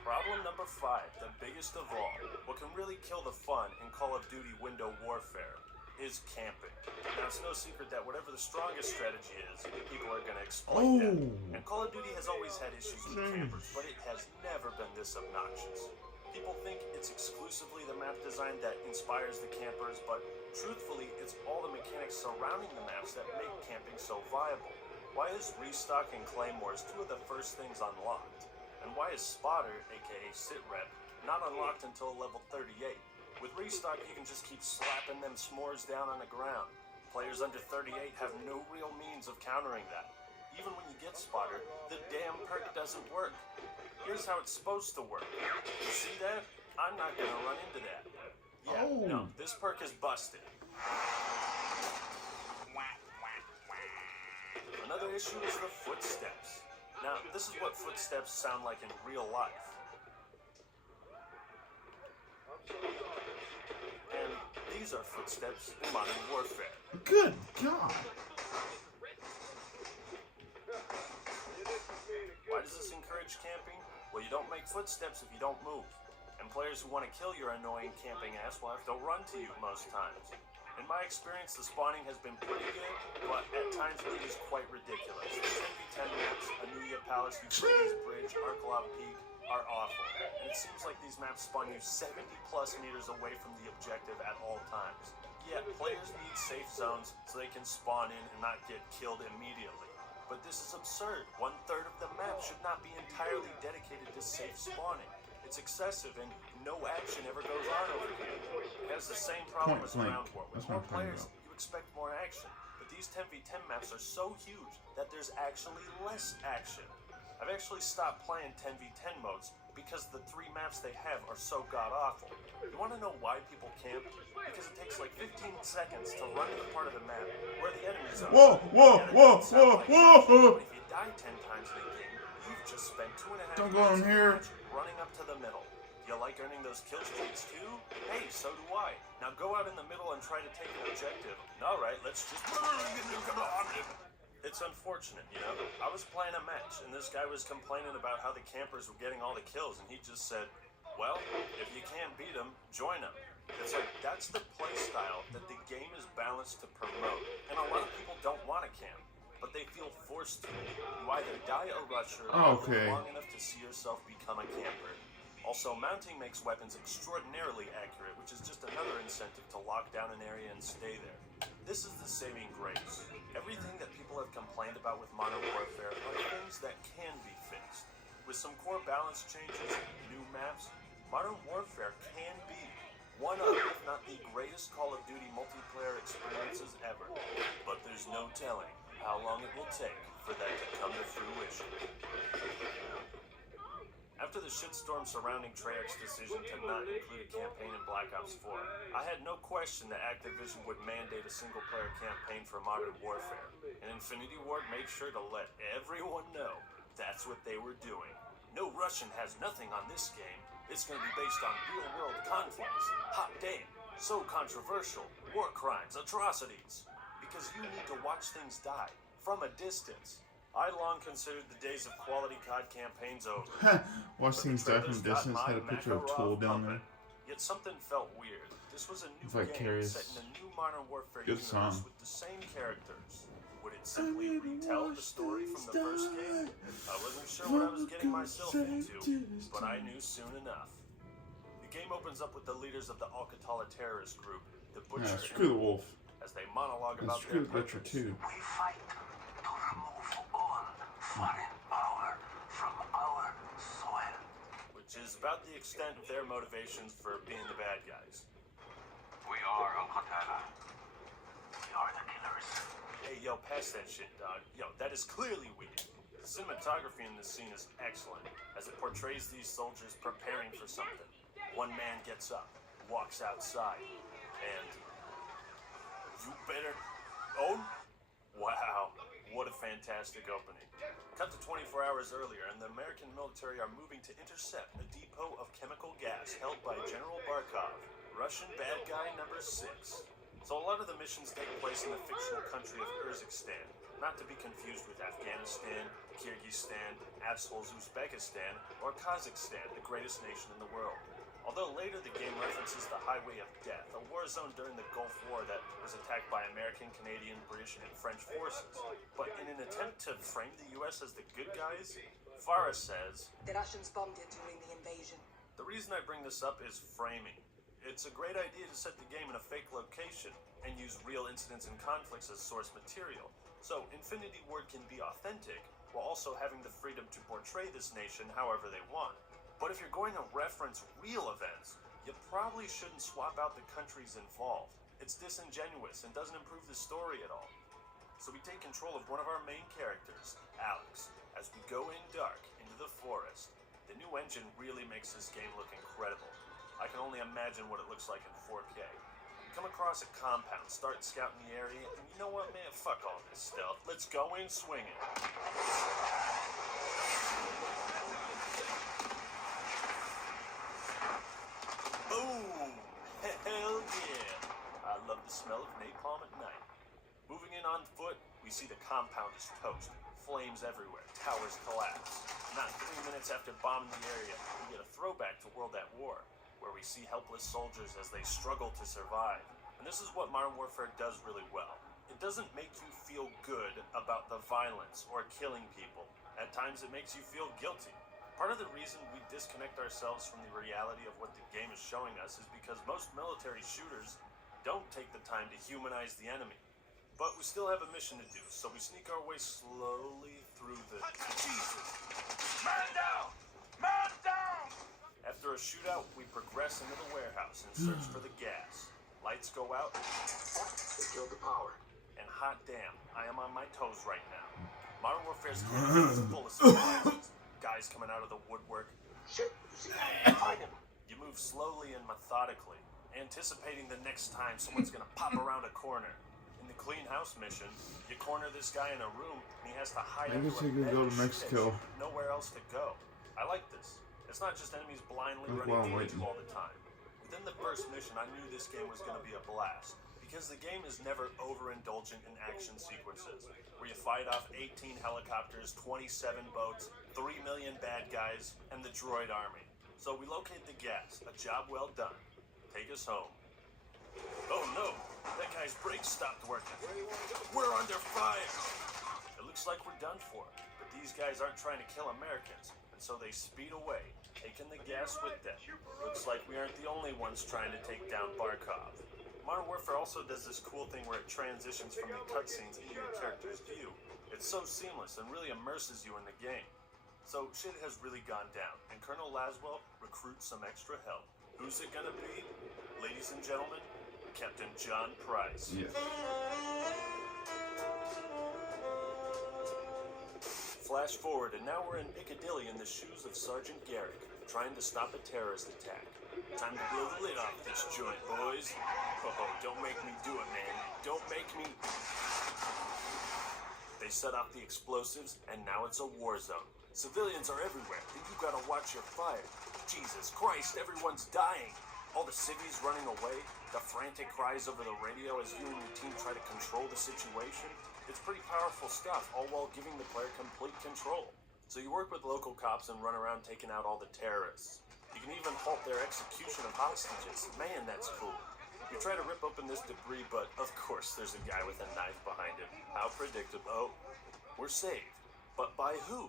Problem number 5, the biggest of all. What can really kill the fun in Call of Duty window warfare? is camping. Now, it's no secret that whatever the strongest strategy is, people are going to exploit that. And Call of Duty has always had issues with campers, but it has never been this obnoxious. People think it's exclusively the map design that inspires the campers, but truthfully, it's all the mechanics surrounding the maps that make camping so viable. Why is Restock and Claymores two of the first things unlocked? And why is Spotter, aka Sitrep, not unlocked until level 38? With Restock, you can just keep slapping them s'mores down on the ground. Players under 38 have no real means of countering that. Even when you get Spotter, the damn perk doesn't work. Here's how it's supposed to work. You see that? I'm not gonna run into that. Yeah, no, this perk is busted. Another issue is the footsteps. Now, this is what footsteps sound like in real life. And these are footsteps in Modern Warfare. Good God. Why does this encourage camping? Well, you don't make footsteps if you don't move. And players who want to kill your annoying camping ass will have to run to you most times. In my experience, the spawning has been pretty good, but at times it is quite ridiculous. The 10v10 maps, Anuya Palace, Euphrates Bridge, Arklov Peak are awful. And it seems like these maps spawn you 70 plus meters away from the objective at all times. Yeah, players need safe zones so they can spawn in and not get killed immediately. But this is absurd. 1/3 of the map should not be entirely dedicated to safe spawning. It's excessive and no action ever goes on over here. It has the same problem as Ground War. With more players, you expect more action. But these 10v10 maps are so huge that there's actually less action. I've actually stopped playing 10v10 modes because the 3 maps they have are so god-awful. You want to know why people camp? Because it takes like 15 seconds to run to the part of the map where the enemies are. Whoa. But if you die 10 times in a game, you've just spent 2.5 Don't go in here. running up to the middle. You like earning those kill streaks too? Hey, so do I. Now go out in the middle and try to take an objective. Alright, let's just... Come on. It's unfortunate, you know? I was playing a match, and this guy was complaining about how the campers were getting all the kills, and he just said, well, if you can't beat them, join them. It's like, that's the play style that the game is balanced to promote. And a lot of people don't want to camp, but they feel forced to. You either die a rusher or live long enough to see yourself become a camper. Also, mounting makes weapons extraordinarily accurate, which is just another incentive to lock down an area and stay there. This is the saving grace. Everything that people have complained about with Modern Warfare are things that can be fixed. With some core balance changes, new maps, Modern Warfare can be one of, if not the greatest Call of Duty multiplayer experiences ever. But there's no telling how long it will take for that to come to fruition. After the shitstorm surrounding Treyarch's decision to not include a campaign in Black Ops 4, I had no question that Activision would mandate a single-player campaign for Modern Warfare, and Infinity Ward made sure to let everyone know that's what they were doing. No Russian has nothing on this game. It's going to be based on real-world conflicts. Hot damn, so controversial. War crimes, atrocities. Because you need to watch things die from a distance. I long considered the days of quality COD campaigns over. Watch things die from a distance. Had a picture of Tool down there. Yet something felt weird. This was a new game Vicarious. set in a new Modern Warfare Good universe song. with the same characters. Would it simply retell the story from the first game? I wasn't sure what I was getting myself into, but I knew soon enough. The game opens up with the leaders of the Al-Qatala terrorist group, the Butcher, Yeah, screw the wolf. as they monologue And about screw their the Butcher purpose. too. We fight to remove all foreign power from our soil. Which is about the extent of their motivations for being the bad guys. We are Al-Qatala. We are the killers. Hey, yo, pass that shit, dog. Yo, that is clearly weak. The cinematography in this scene is excellent, as it portrays these soldiers preparing for something. One man gets up, walks outside, and... You better... Oh? Wow, what a fantastic opening. Cut to 24 hours earlier, and the American military are moving to intercept a depot of chemical gas held by General Barkov, Russian bad guy number 6. So a lot of the missions take place in the fictional country of Urzikstan, not to be confused with Afghanistan, Kyrgyzstan, assholes Uzbekistan, or Kazakhstan, the greatest nation in the world. Although later the game references the Highway of Death, a war zone during the Gulf War that was attacked by American, Canadian, British, and French forces. But in an attempt to frame the US as the good guys, Farah says, The Russians bombed it during the invasion. the reason I bring this up is framing. It's a great idea to set the game in a fake location and use real incidents and conflicts as source material. So Infinity Ward can be authentic while also having the freedom to portray this nation however they want. But if you're going to reference real events, you probably shouldn't swap out the countries involved. It's disingenuous and doesn't improve the story at all. So we take control of one of our main characters, Alex, as we go in dark into the forest. The new engine really makes this game look incredible. I can only imagine what it looks like in 4K. We come across a compound, start scouting the area, and you know what, man? Fuck all this stealth. Let's go in swinging. Boom! Hell yeah! I love the smell of napalm at night. Moving in on foot, we see the compound is toast. Flames everywhere, towers collapse. Not 3 minutes after bombing the area, we get a throwback to World at War, where we see helpless soldiers as they struggle to survive. And this is what Modern Warfare does really well. It doesn't make you feel good about the violence or killing people. At times it makes you feel guilty. Part of the reason we disconnect ourselves from the reality of what the game is showing us is because most military shooters don't take the time to humanize the enemy. But we still have a mission to do, so we sneak our way slowly through the... Jesus! Man down! Man down! After a shootout, we progress into the warehouse and search for the gas. Lights go out. They killed the power. And hot damn, I am on my toes right now. Modern Warfare's campaign is full of surprises. Guys coming out of the woodwork. Shit, find him. You move slowly and methodically, anticipating the next time someone's gonna pop around a corner. In the clean house mission, you corner this guy in a room and he has to hide I under guess a he could bed go to shit Mexico. with nowhere else to go. I like this. It's not just enemies blindly That's running why I'm into you waiting. all the time. Within the first mission, I knew this game was gonna be a blast. Because the game is never overindulgent in action sequences, where you fight off 18 helicopters, 27 boats, 3 million bad guys, and the droid army. So we locate the gas, a job well done. Take us home. Oh no, that guy's brakes stopped working. We're under fire! It looks like we're done for, but these guys aren't trying to kill Americans, and so they speed away, taking the gas with them. Looks like we aren't the only ones trying to take down Barkov. Modern Warfare also does this cool thing where it transitions from the cutscenes into your character's view. It's so seamless and really immerses you in the game. So shit has really gone down, and Colonel Laswell recruits some extra help. Who's it gonna be? Ladies and gentlemen, Captain John Price. Yes. Flash forward, and now we're in Piccadilly in the shoes of Sergeant Garrick, trying to stop a terrorist attack. Time to blow the lid off this joint, boys. Oh, don't make me do it, man. Don't make me... They set off the explosives, and now it's a war zone. Civilians are everywhere, and you gotta watch your fire. Jesus Christ, everyone's dying. All the civvies running away, the frantic cries over the radio as you and your team try to control the situation. It's pretty powerful stuff, all while giving the player complete control. So you work with local cops and run around taking out all the terrorists. You can even halt their execution of hostages. Man, that's cool. You try to rip open this debris, but of course there's a guy with a knife behind him. How predictable. Oh, we're saved. But by who?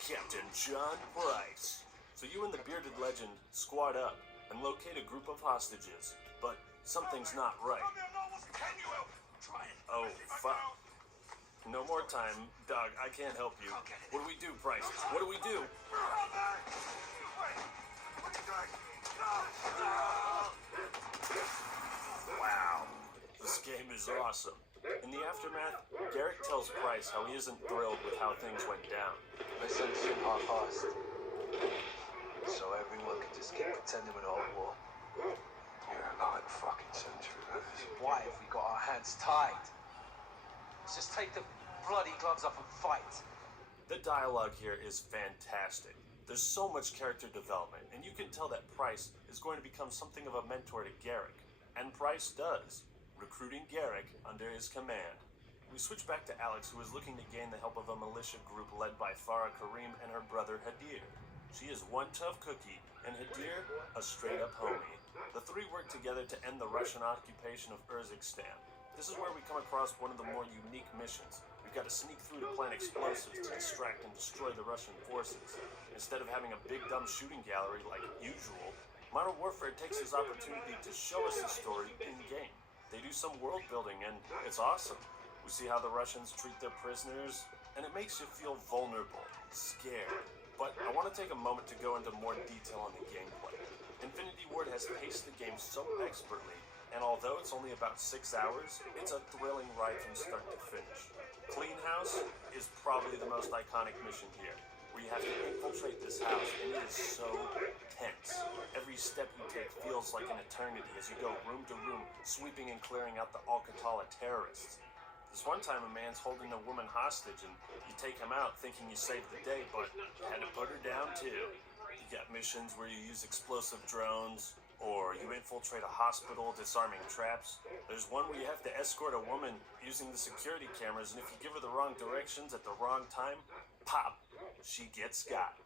Captain John Price. So you and the bearded legend squad up and locate a group of hostages. But something's not right. Oh, fuck. No more time. Dog, I can't help you. What do we do, Price? What do we do? Wow. This game is awesome. In the aftermath, Garrick tells Price how he isn't thrilled with how things went down. They sent us in half-assed. So everyone could just keep pretending we're not at war. You're a light fucking century, that is. Why have we got our hands tied? Let's just take the bloody gloves off and fight. The dialogue here is fantastic. There's so much character development, and you can tell that Price is going to become something of a mentor to Garrick. And Price does, recruiting Garrick under his command. We switch back to Alex, who is looking to gain the help of a militia group led by Farah Karim and her brother Hadir. She is one tough cookie, and Hadir, a straight-up homie. The three work together to end the Russian occupation of Urzikstan. This is where we come across one of the more unique missions. We've got to sneak through to plant explosives to distract and destroy the Russian forces. Instead of having a big dumb shooting gallery like usual, Modern Warfare takes this opportunity to show us the story in-game. They do some world building, and it's awesome. We see how the Russians treat their prisoners, and it makes you feel vulnerable, scared. But I want to take a moment to go into more detail on the gameplay. Infinity Ward has paced the game so expertly, and although it's only about 6 hours, it's a thrilling ride from start to finish. Clean House is probably the most iconic mission here, where you have to infiltrate this house, and it is so tense. Every step you take feels like an eternity as you go room to room, sweeping and clearing out the Al-Qatala terrorists. This one time a man's holding a woman hostage, and you take him out thinking you saved the day, but you had to put her down too. You got missions where you use explosive drones, or you infiltrate a hospital disarming traps. There's one where you have to escort a woman using the security cameras, and if you give her the wrong directions at the wrong time, pop, she gets got.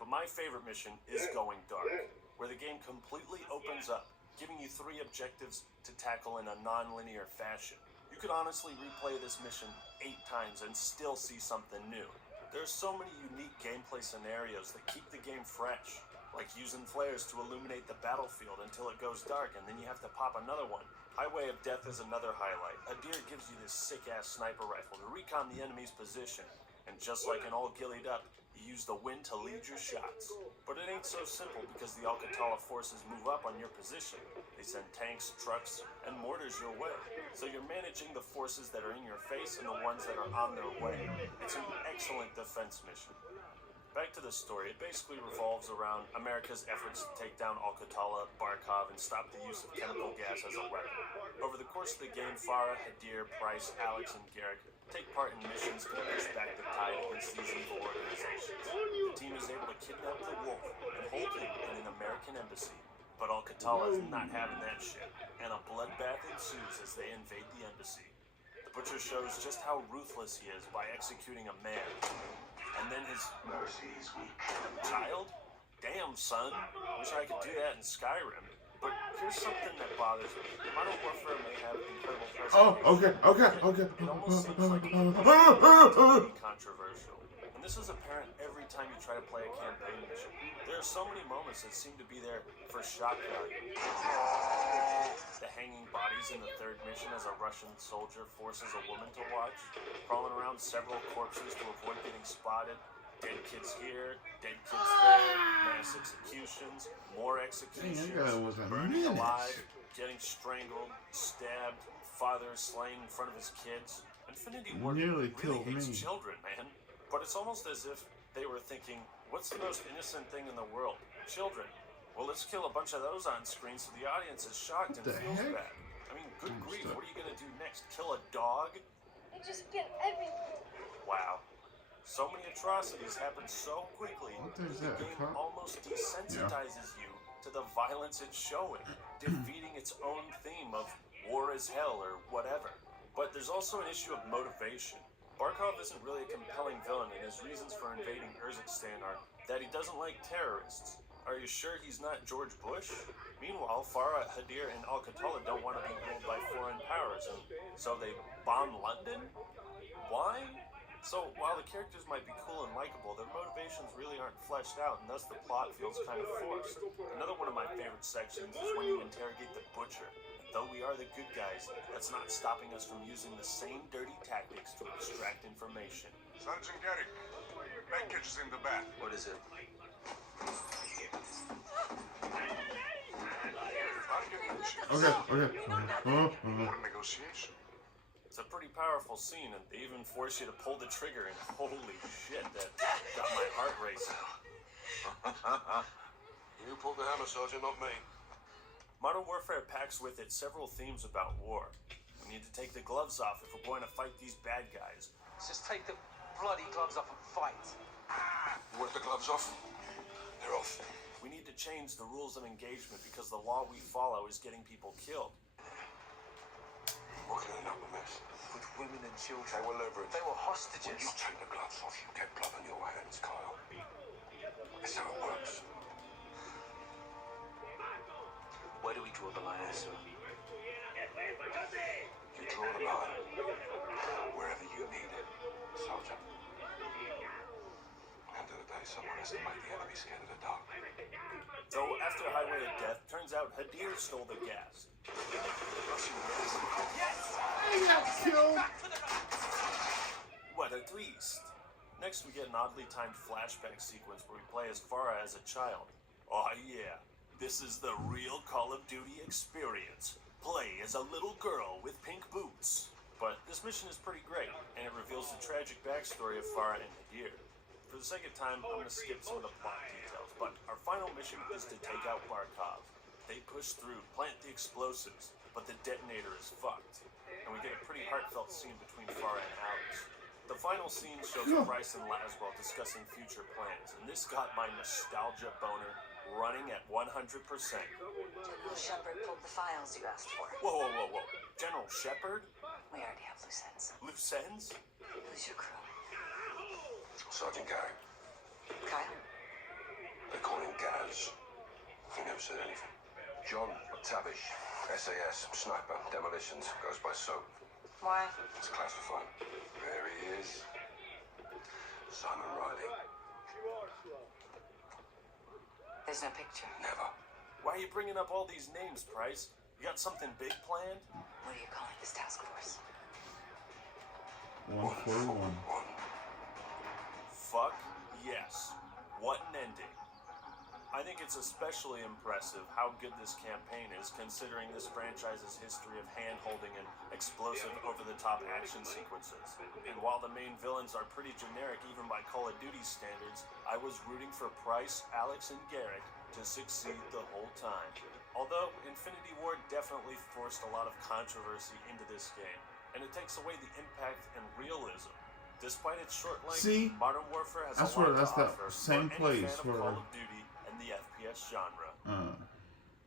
But my favorite mission is Going Dark, where the game completely opens up, giving you 3 objectives to tackle in a non-linear fashion. You could honestly replay this mission 8 times and still see something new. There's so many unique gameplay scenarios that keep the game fresh, like using flares to illuminate the battlefield until it goes dark and then you have to pop another one. Highway of Death is another highlight. Hadir gives you this sick-ass sniper rifle to recon the enemy's position, and just like in all Gillied Up, you use the wind to lead your shots. But it ain't so simple because the Al-Qatala forces move up on your position. They send tanks, trucks, and mortars your way. So you're managing the forces that are in your face and the ones that are on their way. It's an excellent defense mission. Back to the story, it basically revolves around America's efforts to take down Al-Qatala, Barkov, and stop the use of chemical gas as a weapon. Over the course of the game, Farah, Hadir, Price, Alex, and Garrick take part in missions to push back the tide against these evil organizations. The team is able to kidnap the Wolf and hold him in an American embassy. But Al-Qatala is not having that shit, and a bloodbath ensues as they invade the embassy. The Butcher shows just how ruthless he is by executing a man. And then his child? Damn, son. Wish I could do that in Skyrim. But here's something that bothers me. Modern Warfare may have incredible presentation. Okay. It almost seems like it's to be controversial. And this is apparent every time you try to play a campaign mission. There are so many moments that seem to be there for shock value. The hanging bodies in the 3rd mission as a Russian soldier forces a woman to watch, crawling around several corpses to avoid getting spotted. Dead kids here, dead kids there, mass executions, more executions, burning alive, getting strangled, stabbed, father slain in front of his kids. Infinity Ward really hates children, man. But it's almost as if they were thinking, what's the most innocent thing in the world? Children. Well, let's kill a bunch of those on screen so the audience is shocked and feels bad. I mean, good grief, what are you gonna do next? Kill a dog? They just get everything. Wow. So many atrocities happen so quickly that the game almost desensitizes you to the violence it's showing, defeating its own theme of war is hell or whatever. But there's also an issue of motivation. Barkov isn't really a compelling villain, and his reasons for invading Urzikstan are that he doesn't like terrorists. Are you sure he's not George Bush? Meanwhile, Farah, Hadir, and Al-Qatala don't want to be ruled by foreign powers, and so they bomb London? Why? So, while the characters might be cool and likable, their motivations really aren't fleshed out, and thus the plot feels kind of forced. Another one of my favorite sections is when you interrogate the Butcher. Though we are the good guys, that's not stopping us from using the same dirty tactics to extract information. Sergeant Garrick, package is in the back. What is it? Okay. More negotiation. It's a pretty powerful scene, and they even force you to pull the trigger, and holy shit, that got my heart racing. You pulled the hammer, Sergeant, not me. Modern Warfare packs with it several themes about war. We need to take the gloves off if we're going to fight these bad guys. Just take the bloody gloves off and fight. You want the gloves off? They're off. We need to change the rules of engagement because the law we follow is getting people killed. We're cleaning up a mess. With women and children. They were leveraged. They were hostages. When you take the gloves off, you get blood on your hands, Kyle. That's how it works. the lioness. You draw the line wherever you need it, soldier. End of the day, someone has to make the enemy scared of the dark. So after Highway of Death, turns out Hadir stole the gas. What a twist! Next we get an oddly timed flashback sequence where we play as Farah as a child. Oh yeah, this is the real Call of Duty experience. Play as a little girl with pink boots. But this mission is pretty great, and it reveals the tragic backstory of Farah and Hadir. For the sake of time, I'm going to skip some of the plot details, but our final mission is to take out Barkov. They push through, plant the explosives, but the detonator is fucked. And we get a pretty heartfelt scene between Farah and Alex. The final scene shows Price and Laswell discussing future plans, and this got my nostalgia boner running at 100%. General Shepard pulled the files you asked for. Whoa, whoa, whoa, whoa. General Shepard? We already have loose ends. Loose ends? Who's your crew? Sergeant Gary. Kyle? They call him Gaz. He never said anything. John Tavish, SAS, sniper, demolitions, goes by soap. Why? It's classified. There he is. Simon Riley. There's no picture. Never. Why are you bringing up all these names, Price? You got something big planned? What are you calling this task force? 141. Fuck yes. What an ending. I think it's especially impressive how good this campaign is, considering this franchise's history of hand-holding and explosive over-the-top action sequences. And while the main villains are pretty generic even by Call of Duty standards, I was rooting for Price, Alex, and Garrick to succeed the whole time. Although Infinity Ward definitely forced a lot of controversy into this game, and it takes away the impact and realism. Despite its short length, See? Modern Warfare has I a swear lot that's to that offer same for any place fan of where- Call of Duty and the FPS genre.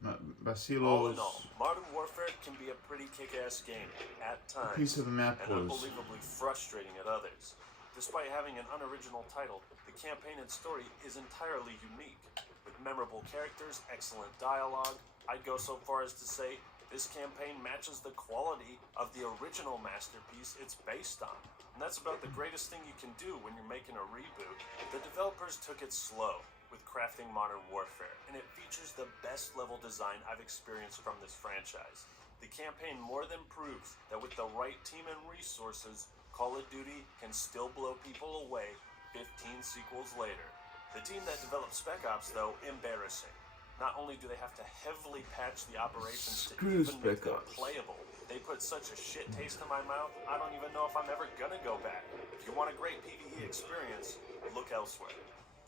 All Basilo's in all, Modern Warfare can be a pretty kick-ass game at times, piece of the map and was unbelievably frustrating at others. Despite having an unoriginal title, the campaign and story is entirely unique. With memorable characters, excellent dialogue, I'd go so far as to say this campaign matches the quality of the original masterpiece it's based on. And that's about the greatest thing you can do when you're making a reboot. The developers took it slow with crafting Modern Warfare, and it features the best level design I've experienced from this franchise. The campaign more than proves that with the right team and resources, Call of Duty can still blow people away 15 sequels later. The team that developed Spec Ops, though, embarrassing. Not only do they have to heavily patch the operations to Screw even make Spec them Ops. playable, they put such a shit taste in my mouth, I don't even know if I'm ever gonna go back. If you want a great PvE experience, look elsewhere.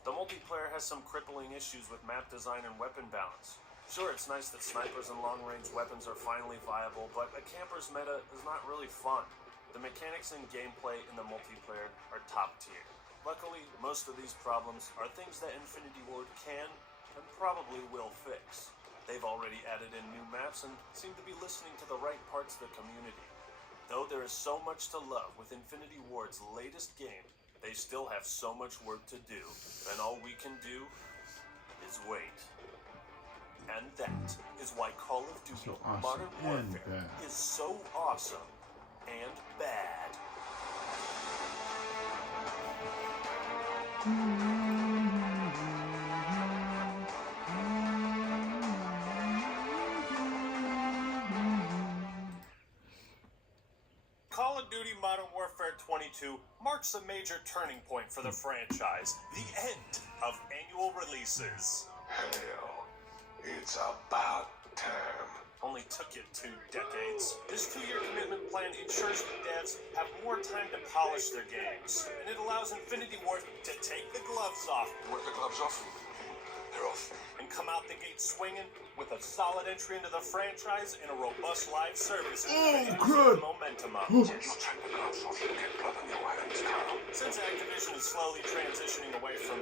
The multiplayer has some crippling issues with map design and weapon balance. Sure, it's nice that snipers and long-range weapons are finally viable, but a camper's meta is not really fun. The mechanics and gameplay in the multiplayer are top tier. Luckily, most of these problems are things that Infinity Ward can and probably will fix. They've already added in new maps and seem to be listening to the right parts of the community. Though there is so much to love with Infinity Ward's latest game, they still have so much work to do, and all we can do is wait. And that is why Call of Duty So awesome Modern and Warfare bad. is so awesome and bad. Call of Duty Modern Warfare 22 marks a major turning point for the franchise, the end of annual releases. Hell, it's about time. Only took it 2 decades. This 2-year commitment plan ensures the devs have more time to polish their games, and it allows Infinity Ward to take the gloves off What, the gloves off? They're off. and come out the gate swinging with a solid entry into the franchise and a robust live service that keeps good. the momentum up. You take the gloves off, you'll get blood on your hands, Carl. Since Activision is slowly transitioning away from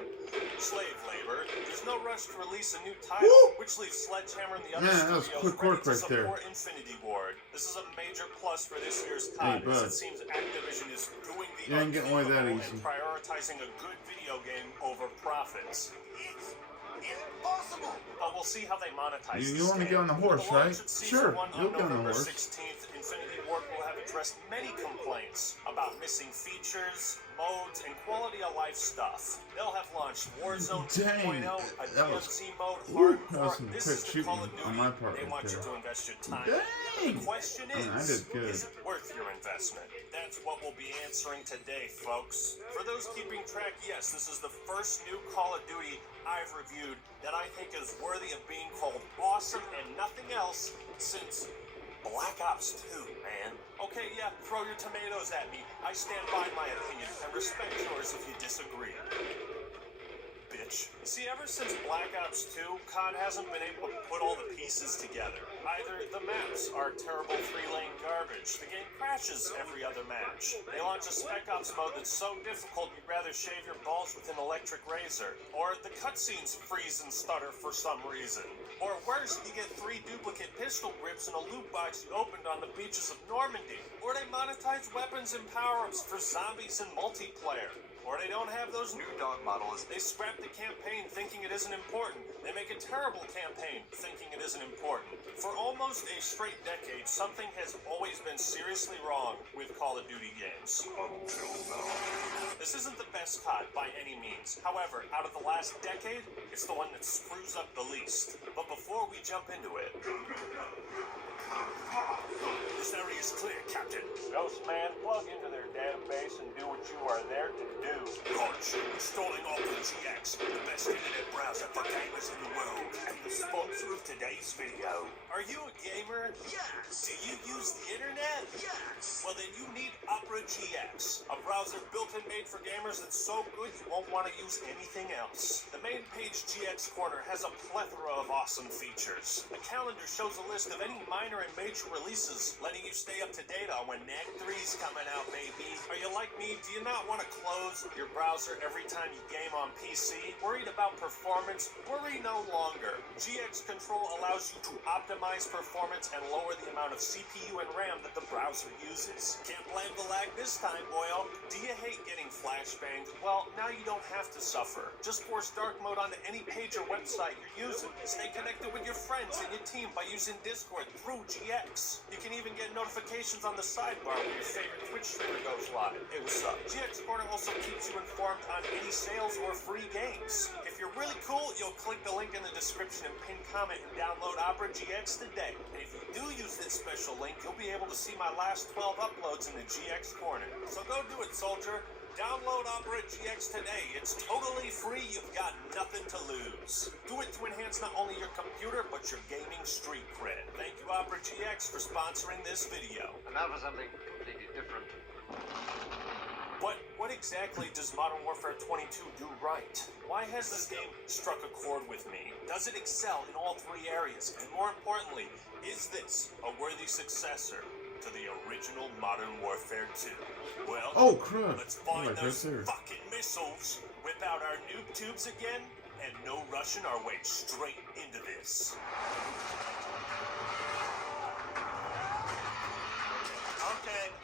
slave labor, there's no rush to release a new title, which leaves Sledgehammer and the other Man, that was studios quick ready work to right there. support Infinity Ward. This is a major plus for this year's Hey, time, as bud. it seems Activision is doing the You ain't getting away that unthinkable easy. and prioritizing a good video game over profits. Impossible! But we'll see how they monetize You this want to game. get on the horse, The launch right? of Season Sure, 1 you'll get on the November horse. 16th, Infinity Ward will have addressed many complaints about missing features, modes, and quality of life stuff. They'll have launched Warzone 2.0, a that was- DMZ mode, Ooh, that was hardcore. some This quick is the Call of shooting Duty on my part they right want you there. to invest your time. Dang! The question I mean, I is did good. it worth your investment? That's what we'll be answering today, folks. For those keeping track, yes, this is the first new Call of Duty I've reviewed that I think is worthy of being called awesome and nothing else since Black Ops 2, man. Okay, yeah, throw your tomatoes at me. I stand by my opinion and respect yours if you disagree. Bitch. See, ever since Black Ops 2, COD hasn't been able to put all the pieces together. Either the maps are terrible 3-lane garbage, the game crashes every other match. They launch a Spec Ops mode that's so difficult you'd rather shave your balls with an electric razor. Or the cutscenes freeze and stutter for some reason. Or worse, you get 3 duplicate pistol grips in a loot box you opened on the beaches of Normandy. Or they monetize weapons and power-ups for zombies and multiplayer. Or they don't have those New dog model is They scrap the campaign thinking it isn't important. They make a terrible campaign thinking it isn't important. For almost a straight decade, something has always been seriously wrong with Call of Duty games. This isn't the best COD by any means. However, out of the last decade, it's the one that screws up the least. But before we jump into it... This area is clear, Captain. Ghostman, plug into their database and do what you are there to do. Launch, installing Opera GX, the best internet browser for gamers in the world, and the sponsor of today's video. Are you a gamer? yes! Do you use the internet? Yes! Well, then you need Opera GX, a browser built and made for gamers that's so good you won't want to use anything else. The main page GX Corner has a plethora of awesome features. The calendar shows a list of any minor and major releases, letting you stay up to date on when NAC 3's coming out, baby. Are you like me? Do you not want to close your browser every time you game on PC? Worried about performance? Worry no longer. GX Control allows you to optimize performance and lower the amount of CPU and RAM that the browser uses. Can't blame the lag this time, boyo. Do you hate getting flashbanged? Well, now you don't have to suffer. Just force dark mode onto any page or website you're using. Stay connected with your friends and your team by using Discord through GX. You can even get notifications on the sidebar when your favorite Twitch streamer goes live. Hey, what's up? GX Corner also keeps you informed on any sales or free games. If you're really cool, you'll click the link in the description and pin comment and download Opera GX today. And if you do use this special link, you'll be able to see my last 12 uploads in the GX Corner. So go do it, soldier. Download Opera GX today. It's totally free. You've got nothing to lose. Do it to enhance not only your computer, but your gaming street cred. Thank you, Opera GX, for sponsoring this video. And now for something completely different. What exactly does Modern Warfare 22 do right? Why has this game struck a chord with me? Does it excel in all 3 areas? And more importantly, is this a worthy successor to the original Modern Warfare 2? Well, Oh crap! let's find Like right those there. fucking missiles, whip out our noob tubes again, and no rushing our way straight into this.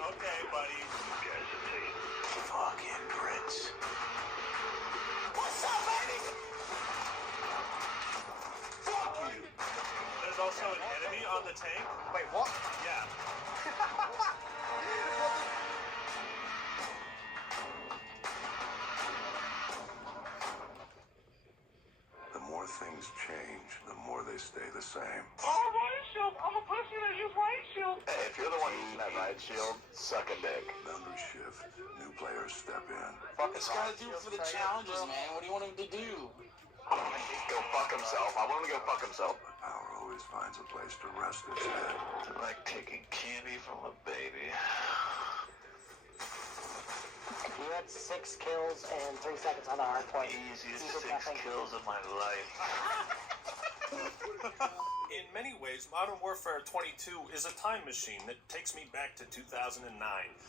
Okay, buddy. Fucking Brits. What's up, baby? Fuck you! There's also an enemy on the tank. Wait, what? Yeah. The more things change, the more they stay the same. Oh, riot shield! I'm a pussy that use riot shield! Hey, if you're the one using that riot shield, suck a dick. Boundary shift. New players step in. Fuck This gotta do it for the challenges, man. What do you want him to do? Go fuck himself. I want him to go fuck himself. But power always finds a place to rest its head. Like taking candy from a baby. You had 6 kills and 3 seconds on the hard point. Easiest You did 6 nothing. kills of my life. In many ways, Modern Warfare 22 is a time machine that takes me back to 2009,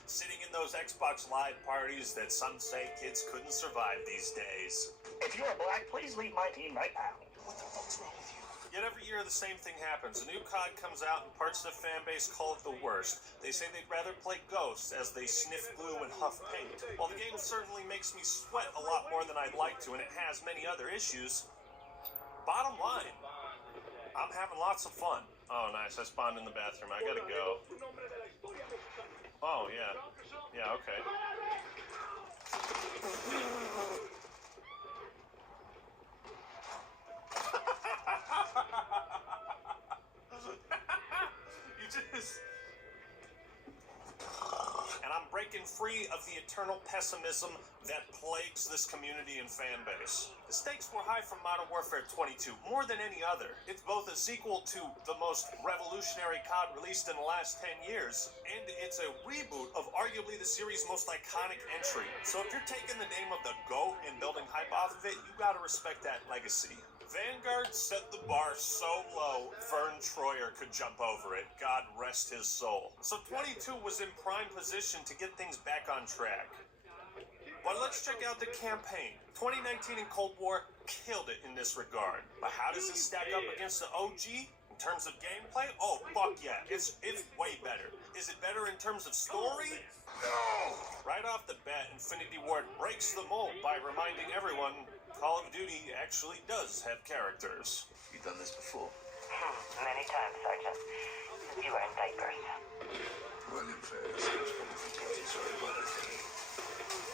sitting in those Xbox Live parties that some say kids couldn't survive these days. If you're black, please leave my team right now. What the fuck's wrong with you? Yet every year the same thing happens. A new COD comes out and parts of the fan base call it the worst. They say they'd rather play Ghosts as they sniff glue and huff paint. While the game certainly makes me sweat a lot more than I'd like to, and it has many other issues, bottom line, I'm having lots of fun. Oh, nice. I spawned in the bathroom. I gotta go. Oh, yeah. Yeah, okay. You just... And I'm breaking free of the eternal pessimism that plagues this community and fan base. The stakes were high for Modern Warfare 22, more than any other. It's both a sequel to the most revolutionary COD released in the last 10 years, and it's a reboot of arguably the series' most iconic entry. So if you're taking the name of the GOAT and building hype off of it, you gotta respect that legacy. Vanguard set the bar so low, Vern Troyer could jump over it. God rest his soul. So 22 was in prime position to get things back on track. But let's check out the campaign. 2019 in Cold War killed it in this regard. But how does this stack up against the OG? In terms of gameplay? Oh, fuck yeah. It's way better. Is it better in terms of story? No! Right off the bat, Infinity Ward breaks the mold by reminding everyone Call of Duty actually does have characters. You've done this before? Many times, Sergeant. Since you were in diapers. Well, in fairness, I was probably pretty sorry about it.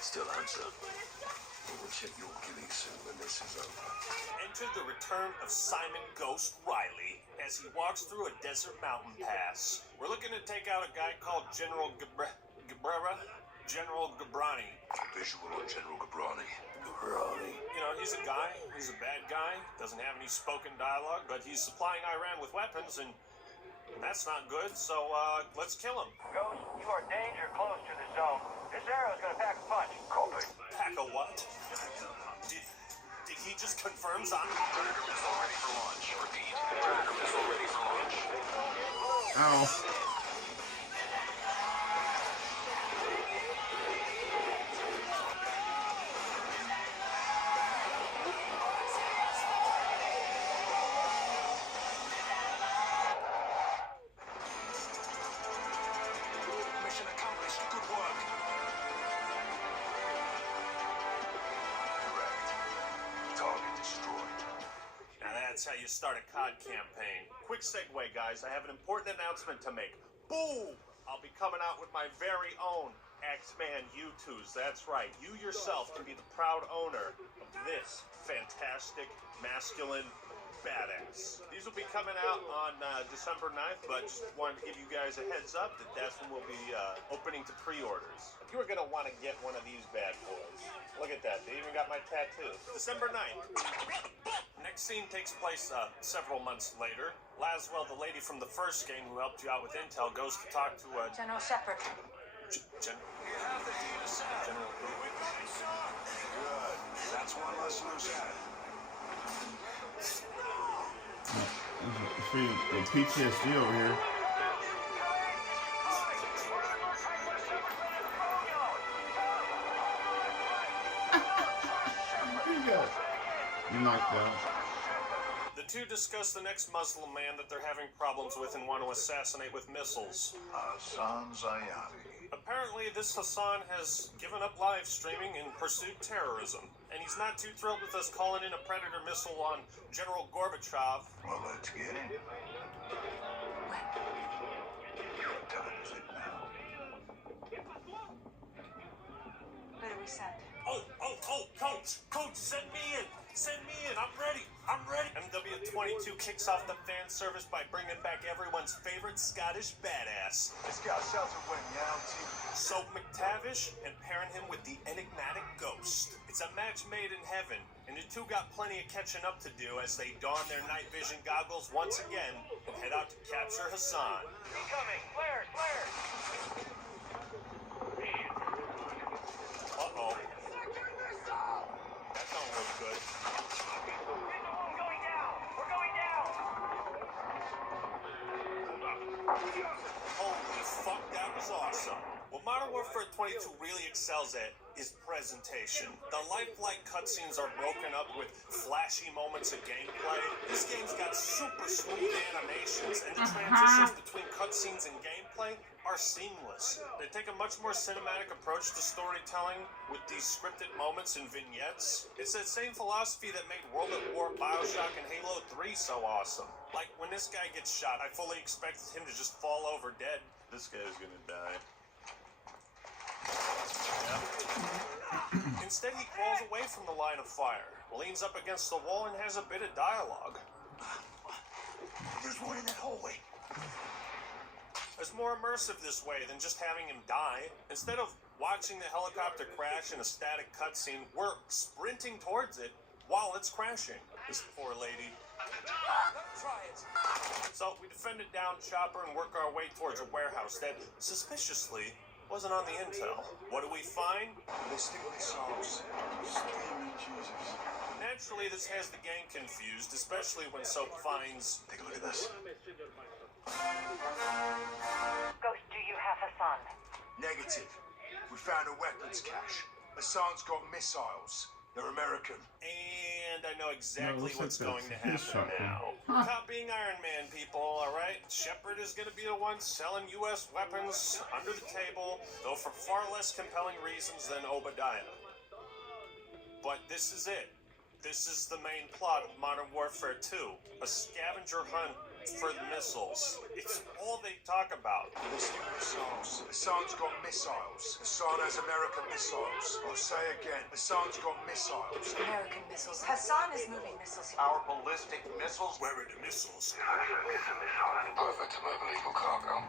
Still answer. We'll check your ghillie suit when this is over. Enter the return of Simon Ghost Riley as he walks through a desert mountain pass. We're looking to take out a guy called General Gabrera? General Gabrani. Visual on General Gabrani. Gabrani. You know, he's a guy, he's a bad guy, doesn't have any spoken dialogue, but he's supplying Iran with weapons, and that's not good, so, let's kill him. Ghost, you are danger close to the zone. This arrow's gonna pack a punch. Copy. Pack a what? Did he just confirm on? Predator missile ready for launch. Repeat. Predator missile ready for launch. Ow. Mission accomplished. Good work. Correct. Target destroyed. Now that's how you start a COD campaign. Quick segue, guys. I have an important announcement to make. Boom! I'll be coming out with my very own X-Man U2s. That's right. You yourself can be the proud owner of this fantastic, masculine badass. These will be coming out on December 9th, but just wanted to give you guys a heads up that that's when we'll be opening to pre-orders. You are going to want to get one of these bad boys. Look at that. They even got my tattoo. December 9th. Next scene takes place several months later. Laswell, the lady from the first game who helped you out with intel, goes to talk to General Shepard. General. You have the data set. General. Good. That's one less loose end. Free PTSD over here. You knocked out. The two discuss the next Muslim man that they're having problems with and want to assassinate with missiles. Hassan Zayati. Apparently, this Hassan has given up live streaming and pursued terrorism, and he's not too thrilled with us calling in a Predator missile on General Gorbachev. Well, let's get him. What time is it now? Where do we send? Oh, Coach, send me in. Send me in. I'm ready. MW22 kicks off the fan service by bringing back everyone's favorite Scottish badass, This guy sells it when young too. Soap McTavish, and pairing him with the enigmatic Ghost. It's a match made in heaven, and the two got plenty of catching up to do as they don their night vision goggles once again and head out to capture Hassan. Incoming! Flares! Flares! Uh-oh. That don't look good. We're going down! We're going down! Holy fuck, that was awesome. What Modern Warfare 22 really excels at is presentation. The lifelike cutscenes are broken up with flashy moments of gameplay. This game's got super smooth animations, and the transitions between cutscenes and gameplay are seamless. They take a much more cinematic approach to storytelling with these scripted moments and vignettes. It's that same philosophy that made World at War, BioShock, and Halo 3 so awesome. Like, when this guy gets shot, I fully expected him to just fall over dead. This guy's gonna die. Yep. Instead, he crawls away from the line of fire, leans up against the wall, and has a bit of dialogue. There's one in that hallway. It's more immersive this way than just having him die. Instead of watching the helicopter crash in a static cutscene, we're sprinting towards it while it's crashing. This poor lady. Try it. So we defended down Chopper and work our way towards a warehouse that, suspiciously, wasn't on the intel. What do we find? Ballistic missiles. Steaming Jesus. Naturally, this has the gang confused, especially when Soap finds... Take a look at this. Ghost, do you have Hassan? Negative. We found a weapons cache. Hassan's got missiles. They're American. And I know exactly looks like what's going to that's his happen shotgun. now. Not being Iron Man, people, alright? Shepard is gonna be the one selling U.S. weapons under the table, though for far less compelling reasons than Obadiah. But this is it. This is the main plot of Modern Warfare 2. A scavenger hunt for the missiles. It's all they talk about. Ballistic missiles. Hassan's got missiles. Hassan has American missiles. I'll say again. Hassan's got missiles. American missiles. Hassan is moving missiles. Our ballistic missiles. Where are the missiles? Perfect to move illegal cargo,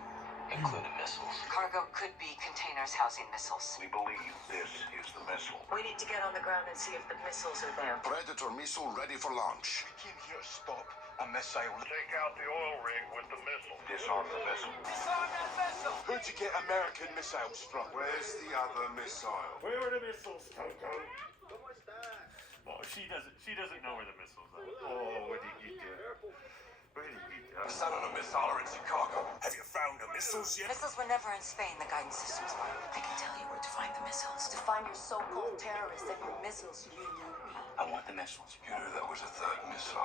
including missiles. Cargo could be containers housing missiles. We believe this is the missile. We need to get on the ground and see if the missiles are there. Predator missile ready for launch. We can hear stop unless I will take out the oil rig with the missile. Disarm the missile. Disarm that vessel. Who'd you get American missiles from? Where's the other missile? Where are the missiles, Coco? Oh, she doesn't know where the missiles are. Oh, what did he do? Where did he go? The son of a missile are in Chicago. Have you found the missiles yet? Missiles were never in Spain. The guidance systems were. I can tell you where to find the missiles. To find your so-called terrorists and your missiles, you need me. I want the missiles. You knew that was a third missile.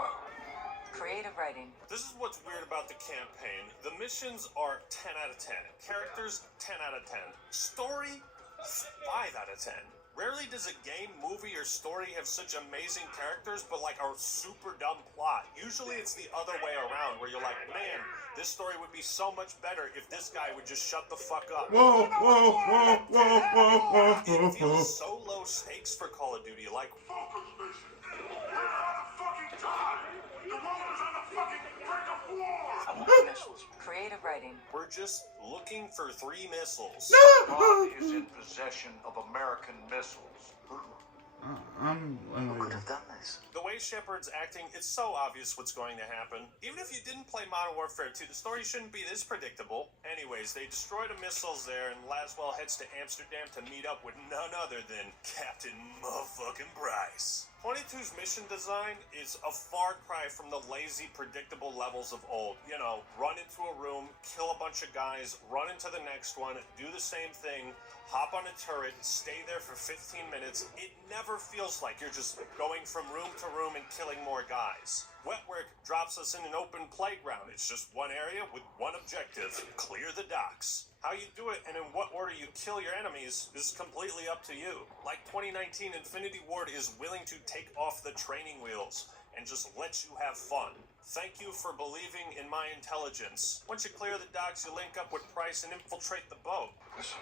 Creative writing. This is what's weird about the campaign. The missions are 10 out of 10. Characters, 10 out of 10. Story, 5 out of 10. Rarely does a game, movie, or story have such amazing characters, but like a super dumb plot. Usually it's the other way around, where you're like, man, this story would be so much better if this guy would just shut the fuck up. Whoa, whoa, whoa, whoa, whoa, whoa, It whoa, whoa. feels so low stakes for Call of Duty, like, Focus mission. We're out of fucking time. The world is on the fucking brink of war. I want the missiles. Creative writing. we're just looking for 3 missiles. God is in possession of American missiles. I'm Could have done this. The way Shepard's acting, it's so obvious what's going to happen. Even if you didn't play Modern Warfare 2, the story shouldn't be this predictable. Anyways, they destroy the missiles there, and Laswell heads to Amsterdam to meet up with none other than Captain Motherfucking Bryce. 22's mission design is a far cry from the lazy, predictable levels of old. You know, run into a room, kill a bunch of guys, run into the next one, do the same thing, hop on a turret, stay there for 15 minutes. It never feels like you're just going from room to room and killing more guys. Wetwork drops us in an open playground. It's just one area with one objective: clear the docks. How you do it and in what order you kill your enemies is completely up to you. Like 2019, Infinity Ward is willing to take off the training wheels and just let you have fun. Thank you for believing in my intelligence. Once you clear the docks, you link up with Price and infiltrate the boat. Listen.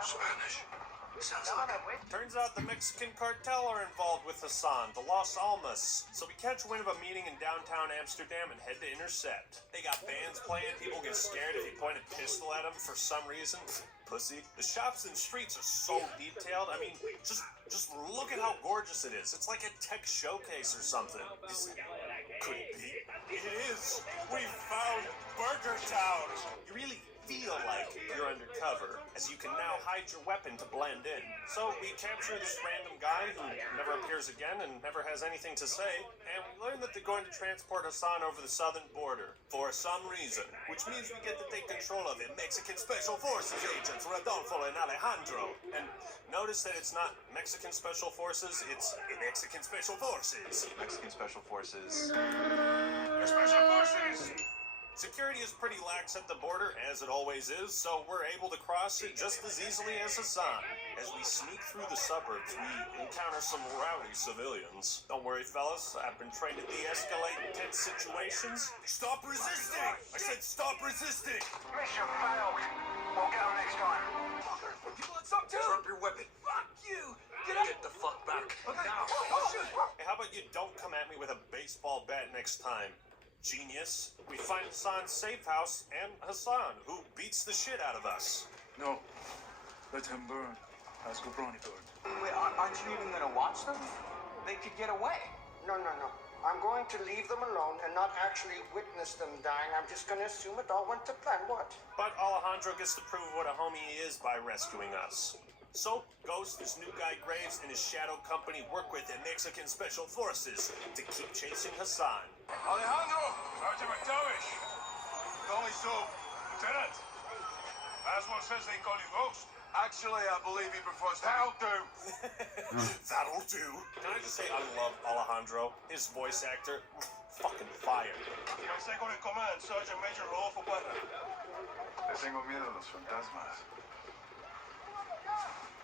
Spanish. Sounds like Turns out the Mexican cartel are involved with Hassan, the Los Almas. So we catch wind of a meeting in downtown Amsterdam and head to intercept. They got bands playing, people get scared if you point a pistol at them for some reason. Pussy. The shops and streets are so detailed. I mean, just look at how gorgeous it is. It's like a tech showcase or something. Could it be? It is. We found Burger Town. You really feel like you're undercover, as you can now hide your weapon to blend in. So we capture this random guy who never appears again and never has anything to say, and we learn that they're going to transport Hassan over the southern border for some reason, which means we get to take control of it. Mexican Special Forces agents Rodolfo and Alejandro. And notice that it's not Mexican Special Forces, it's Mexican Special Forces. Mexican Special Forces. Special Forces! Security is pretty lax at the border, as it always is, so we're able to cross it just as easily as Hassan. As we sneak through the suburbs, we encounter some rowdy civilians. Don't worry, fellas, I've been trained to de-escalate intense situations. Stop resisting! I said stop resisting! Mission failed. We'll get them next time. You want some too? Drop your weapon. Fuck you! Get out! Get the fuck back. Okay. Now. Oh, shoot! Hey, how about you don't come at me with a baseball bat next time? Genius. We find Hassan's safe house and Hassan, who beats the shit out of us. No. Let him burn. As Gobroni burned. Wait, aren't you even gonna watch them? They could get away. No. I'm going to leave them alone and not actually witness them dying. I'm just going to assume it all went to plan. What? But Alejandro gets to prove what a homie he is by rescuing us. So, Ghost, this new guy Graves, and his shadow company work with the Mexican Special Forces to keep chasing Hassan. Alejandro! Sergeant McTavish! Call me so. Lieutenant! Aswell says they call you Ghost. Actually, I believe he prefers that'll do. That'll do. Can I just say I love Alejandro? His voice actor, fucking fire. El second in command, Sergeant Major Rodolfo Parra. Le tengo miedo a los fantasmas.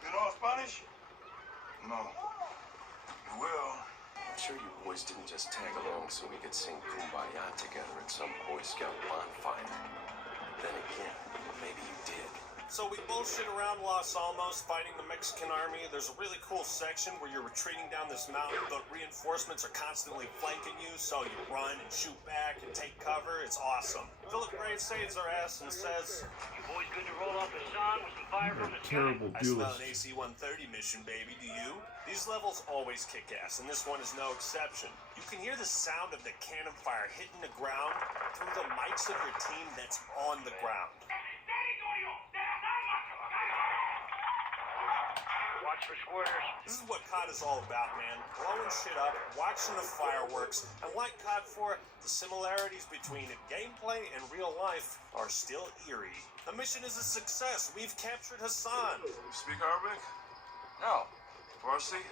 You know Spanish? No. You will. I'm sure you boys didn't just tag along so we could sing Kumbaya together at some Boy Scout bonfire. Then again, maybe you did. So we bullshit around Los Alamos fighting the Mexican army. There's a really cool section where you're retreating down this mountain, but reinforcements are constantly flanking you, so you run and shoot back and take cover. It's awesome. Philip Graves saves our ass and says, You boys good to roll up Hassan with some fire from the Terrible I smell duelist. an AC-130 mission, baby. Do you? These levels always kick ass, and this one is no exception. You can hear the sound of the cannon fire hitting the ground through the mics of your team that's on the ground. Watch for squirters. This is what COD is all about, man. Blowing shit up, watching the fireworks, and like COD 4, the similarities between gameplay and real life are still eerie. The mission is a success. We've captured Hassan. You speak Arabic? No. Farsi?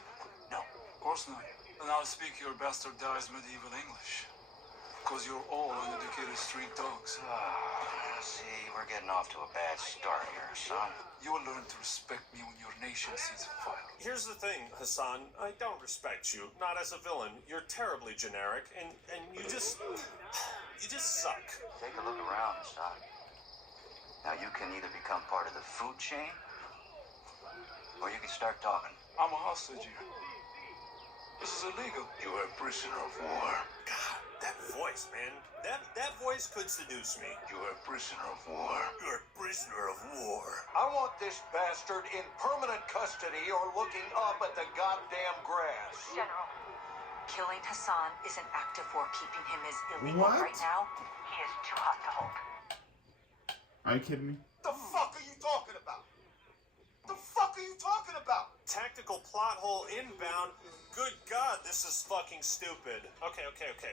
No. Of course not. Then I'll speak your bastardized medieval English. Because you're all uneducated street dogs. See, we're getting off to a bad start here, son. You will learn to respect me when your nation sees fire. Here's the thing, Hassan. I don't respect you. Not as a villain. You're terribly generic, and you just suck. Take a look around, son. Now you can either become part of the food chain, or you can start talking. I'm a hostage here. This is illegal. You are a prisoner of war. God, that voice, man. That voice could seduce me. You are a prisoner of war. You're a prisoner of war. I want this bastard in permanent custody or looking up at the goddamn grass. General, killing Hassan is an act of war. Keeping him is illegal What? right now. He is too hot to hold. Are you kidding me? The fuck are you talking about? The fuck are you talking about? Tactical plot hole inbound. Good God, this is fucking stupid. Okay.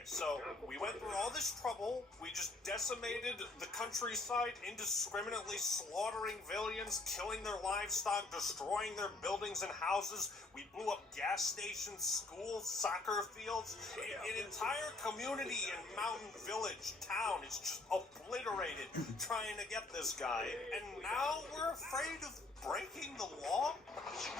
So, we went through all this trouble. We just decimated the countryside, indiscriminately slaughtering villains, killing their livestock, destroying their buildings and houses. We blew up gas stations, schools, soccer fields. An entire community and mountain village, town is just obliterated trying to get this guy. And now we're afraid of breaking the law?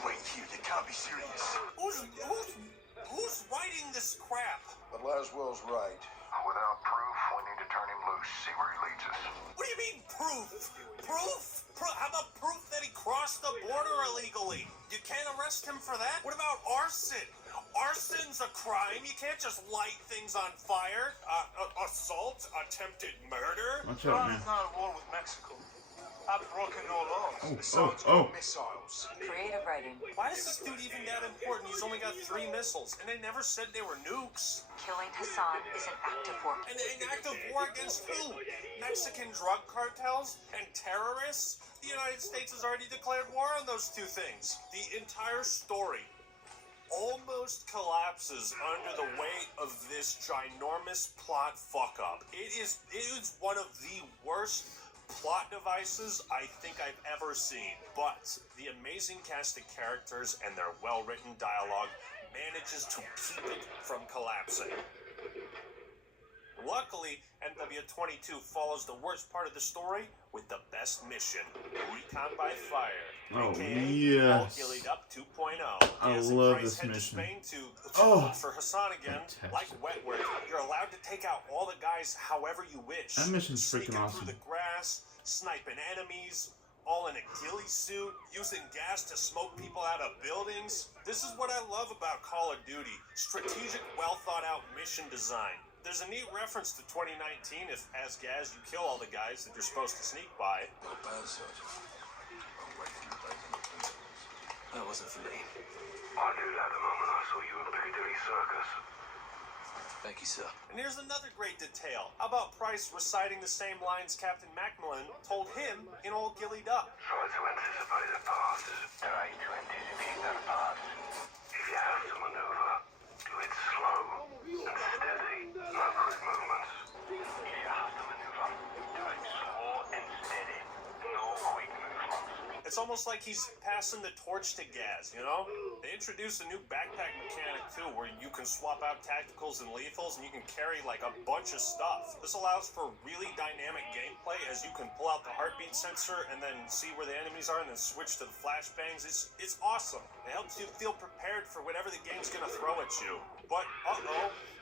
Wait here, you can't be serious. Who's writing this crap? But Laswell's right. Without proof, we need to turn him loose, see where he leads us. What do you mean proof? How about proof that he crossed the border illegally? You can't arrest him for that? What about arson? Arson's a crime. You can't just light things on fire. Assault, attempted murder. Watch out, man. Iran's not at war with Mexico. I've broken no laws. Oh. Missiles. Creative writing. Why is this dude even that important? He's only got 3 missiles, and they never said they were nukes. Killing Hassan is an act of war. An act of war against who? Mexican drug cartels and terrorists? The United States has already declared war on those two things. The entire story almost collapses under the weight of this ginormous plot fuck-up. It is one of the worst plot devices I think I've ever seen, but the amazing cast of characters and their well-written dialogue manages to keep it from collapsing. Luckily, NW22 follows the worst part of the story with the best mission, Recon by Fire. Oh, AKA yes. All Gillied Up 2.0. I Diaz and love Price this head mission. to Spain to Oh, for Hassan again. fantastic. Like Wetworth, you're allowed to take out all the guys however you wish. That mission's freaking Sneaking awesome. through the grass, sniping enemies, all in a ghillie suit, using gas to smoke people out of buildings. This is what I love about Call of Duty. Strategic, well thought out mission design. There's a neat reference to 2019 if, as Gaz, you kill all the guys that you're supposed to sneak by. Not bad, Sergeant. I'm waiting for days in the principles. That wasn't for me. I knew that the moment I saw you in Piccadilly Circus. Thank you, sir. And here's another great detail. How about Price reciting the same lines Captain Macmillan told him in All Gillied Up? Try to anticipate the past. Try to anticipate the past. If you have to maneuver, do it slow and steady. No quick movements. If you have to maneuver, do it slow and steady. No quick movements. It's almost like he's passing the torch to Gaz, you know? They introduced a new backpack mechanic too, where you can swap out tacticals and lethals, and you can carry like a bunch of stuff. This allows for really dynamic gameplay, as you can pull out the heartbeat sensor and then see where the enemies are, and then switch to the flashbangs. It's awesome. It helps you feel prepared for whatever the game's gonna throw at you. But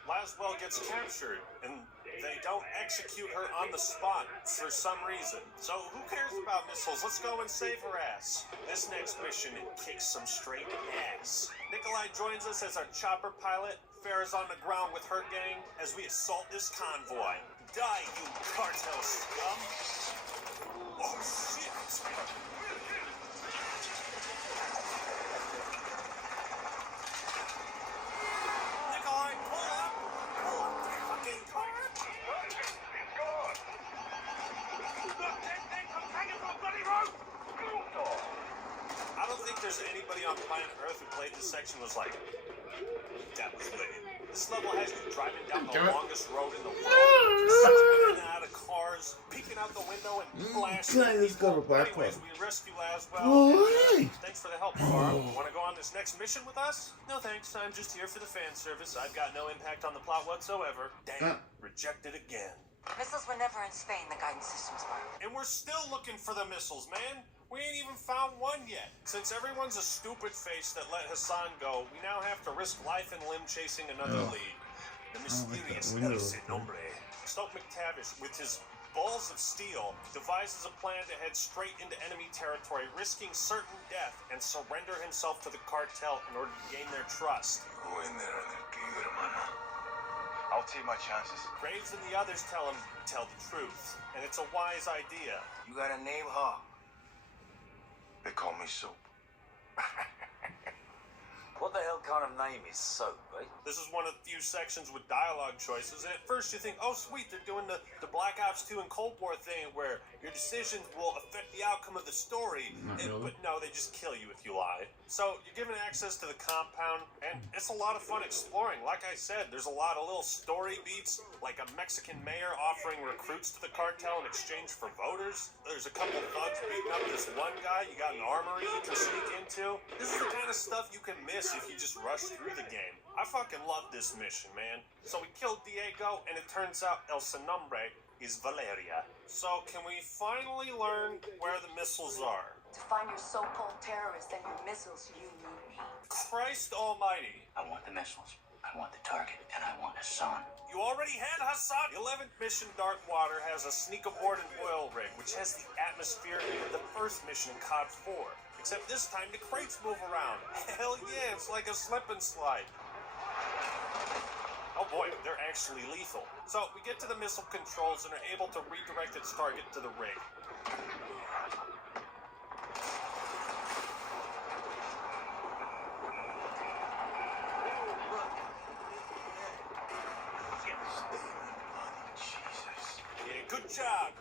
Laswell gets captured, and they don't execute her on the spot for some reason. So who cares about missiles? Let's go and save her ass. This next mission, it kicks some straight ass. Nikolai joins us as our chopper pilot. Farah's on the ground with her gang as we assault this convoy. Die, you cartel scum! Oh shit! Nikolai, pull up! Pull up the fucking car! I don't think there's anybody on planet Earth who played this section was like, that was lit. This level has you driving down the longest road in the world, in and out of cars, peeking out the window and blasting people. Anyways, we rescue Laswell. Thanks for the help, Farah. Want to go on this next mission with us? No thanks, I'm just here for the fan service. I've got no impact on the plot whatsoever. Damn, rejected again. Missiles were never in Spain, the guidance systems were. And we're still looking for the missiles, man. We ain't even found one yet. Since everyone's a stupid face that let Hassan go, we now have to risk life and limb chasing another lead. The mysterious El Nombre. Stoke McTavish, with his balls of steel, devises a plan to head straight into enemy territory, risking certain death, and surrender himself to the cartel in order to gain their trust. Go in there and then give it a man. I'll take my chances. Graves and the others tell him, tell the truth. And it's a wise idea. You got a name, huh? They call me Soap. What the hell kind of name is Soap, eh? This is one of the few sections with dialogue choices, and at first you think, oh sweet, they're doing the Black Ops 2 and Cold War thing where your decisions will affect the outcome of the story. But no, they just kill you if you lie. So you're given access to the compound, and it's a lot of fun exploring. Like I said, there's a lot of little story beats, like a Mexican mayor offering recruits to the cartel in exchange for voters. There's a couple thugs beating up this one guy. You got an armory you can sneak into. This is the kind of stuff you can miss if you just rush through the game. I fucking love this mission, man. So we killed Diego, and it turns out El Nombre is Valeria. So can we finally learn where the missiles are? To find your so-called terrorists and your missiles, you need me. Christ almighty. I want the missiles. I want the target, and I want Hassan. You already had Hassan. The 11th mission, Darkwater, has a sneak aboard an oil rig, which has the atmosphere of the first mission in COD 4. Except this time the crates move around. Hell yeah, it's like a slip and slide. Oh boy, they're actually lethal. So we get to the missile controls and are able to redirect its target to the rig.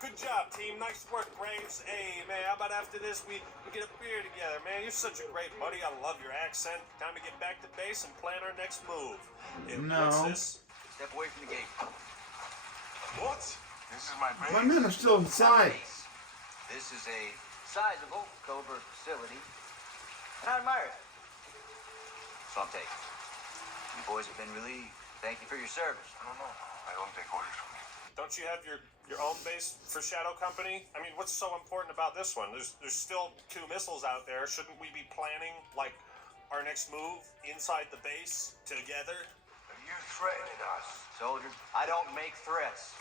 Good job, team. Nice work, Graves. Hey, man, how about after this we get a beer together, man? You're such a great buddy. I love your accent. Time to get back to base and plan our next move. What's this? Step away from the gate. What? This is my base? My men are still inside. This is a sizable covert facility, and I admire it. So I'm taking. You boys have been relieved. Thank you for your service. No. I don't take orders from you. Don't you have your own base for Shadow Company? I mean, what's so important about this one? There's still 2 missiles out there. Shouldn't we be planning, like, our next move inside the base together? You threatened us. Soldier, I don't make threats.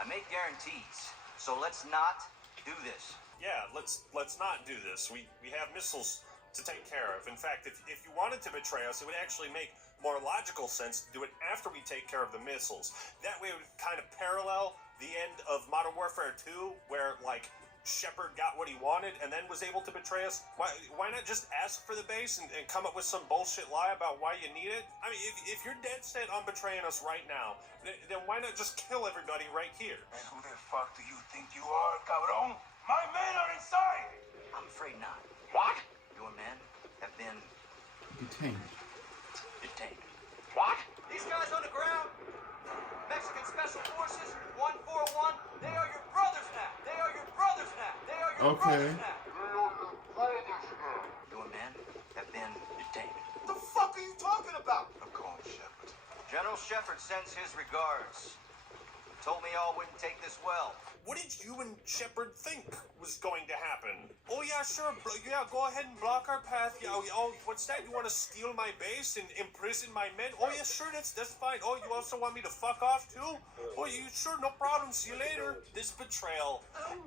I make guarantees. So let's not do this. Yeah, let's not do this. We have missiles to take care of. In fact, if you wanted to betray us, it would actually make more logical sense to do it after we take care of the missiles. That way it would kind of parallel the end of Modern Warfare 2, where, like, Shepard got what he wanted and then was able to betray us. Why not just ask for the base and come up with some bullshit lie about why you need it? I mean, if you're dead set on betraying us right now, then why not just kill everybody right here? And who the fuck do you think you are, cabron? My men are inside! I'm afraid not. What? Your men have been Detained. detained. What? These guys on the ground, Mexican Special Forces, 141, they are your brothers now. They are your brothers now. They are your brothers now. Your men have been detained. What the fuck are you talking about? I'm calling Shepard. General Shepard sends his regards. Told me y'all wouldn't take this well. What did you and Shepard think was going to happen? Oh yeah, sure. Yeah, go ahead and block our path. Yeah. Oh, what's that? You want to steal my base and imprison my men? Oh yeah, sure. That's fine. Oh, you also want me to fuck off too? Oh, you sure? No problem. See you later. This betrayal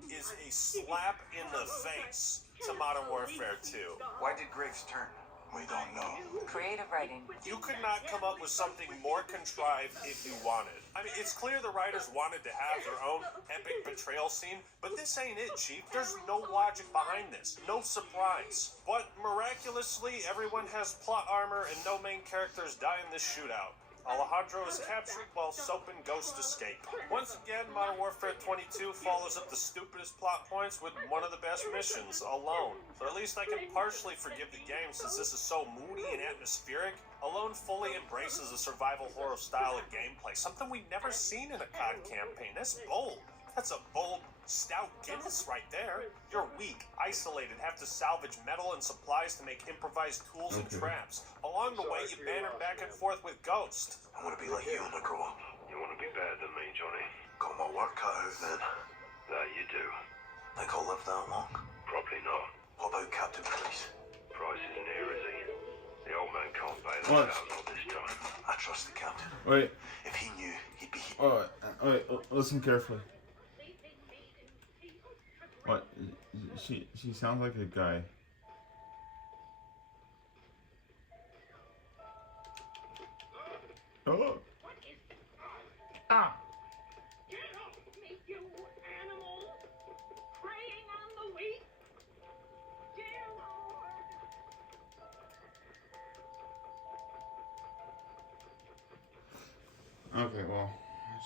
is a slap in the face to Modern Warfare 2. Why did Graves turn? We don't know. Creative writing. You could not come up with something more contrived if you wanted. I mean, it's clear the writers wanted to have their own epic betrayal scene, but this ain't it, Chief. There's no logic behind this. No surprise. But miraculously, everyone has plot armor and no main characters die in this shootout. Alejandro is captured while Soap and Ghost escape. Once again, Modern Warfare 22 follows up the stupidest plot points with one of the best missions, Alone. So at least I can partially forgive the game since this is so moody and atmospheric. Alone fully embraces a survival horror style of gameplay, something we've never seen in a COD campaign. That's bold. That's a bold, stout Guinness right there. You're weak, isolated, have to salvage metal and supplies to make improvised tools and traps. Along the way, you banter back and forth with Ghost. I want to be like you when I grow up. You want to be better than me, Johnny? Got my work cut out then. That you do. Think I'll live that long? Probably not. What about Captain Price? Price isn't here, is he? The old man can't bail us What? out, not this time. I trust the captain. Wait. If he knew, he'd be... Wait. Listen carefully. What? She sounds like a guy. Oh. Ah. Okay, well,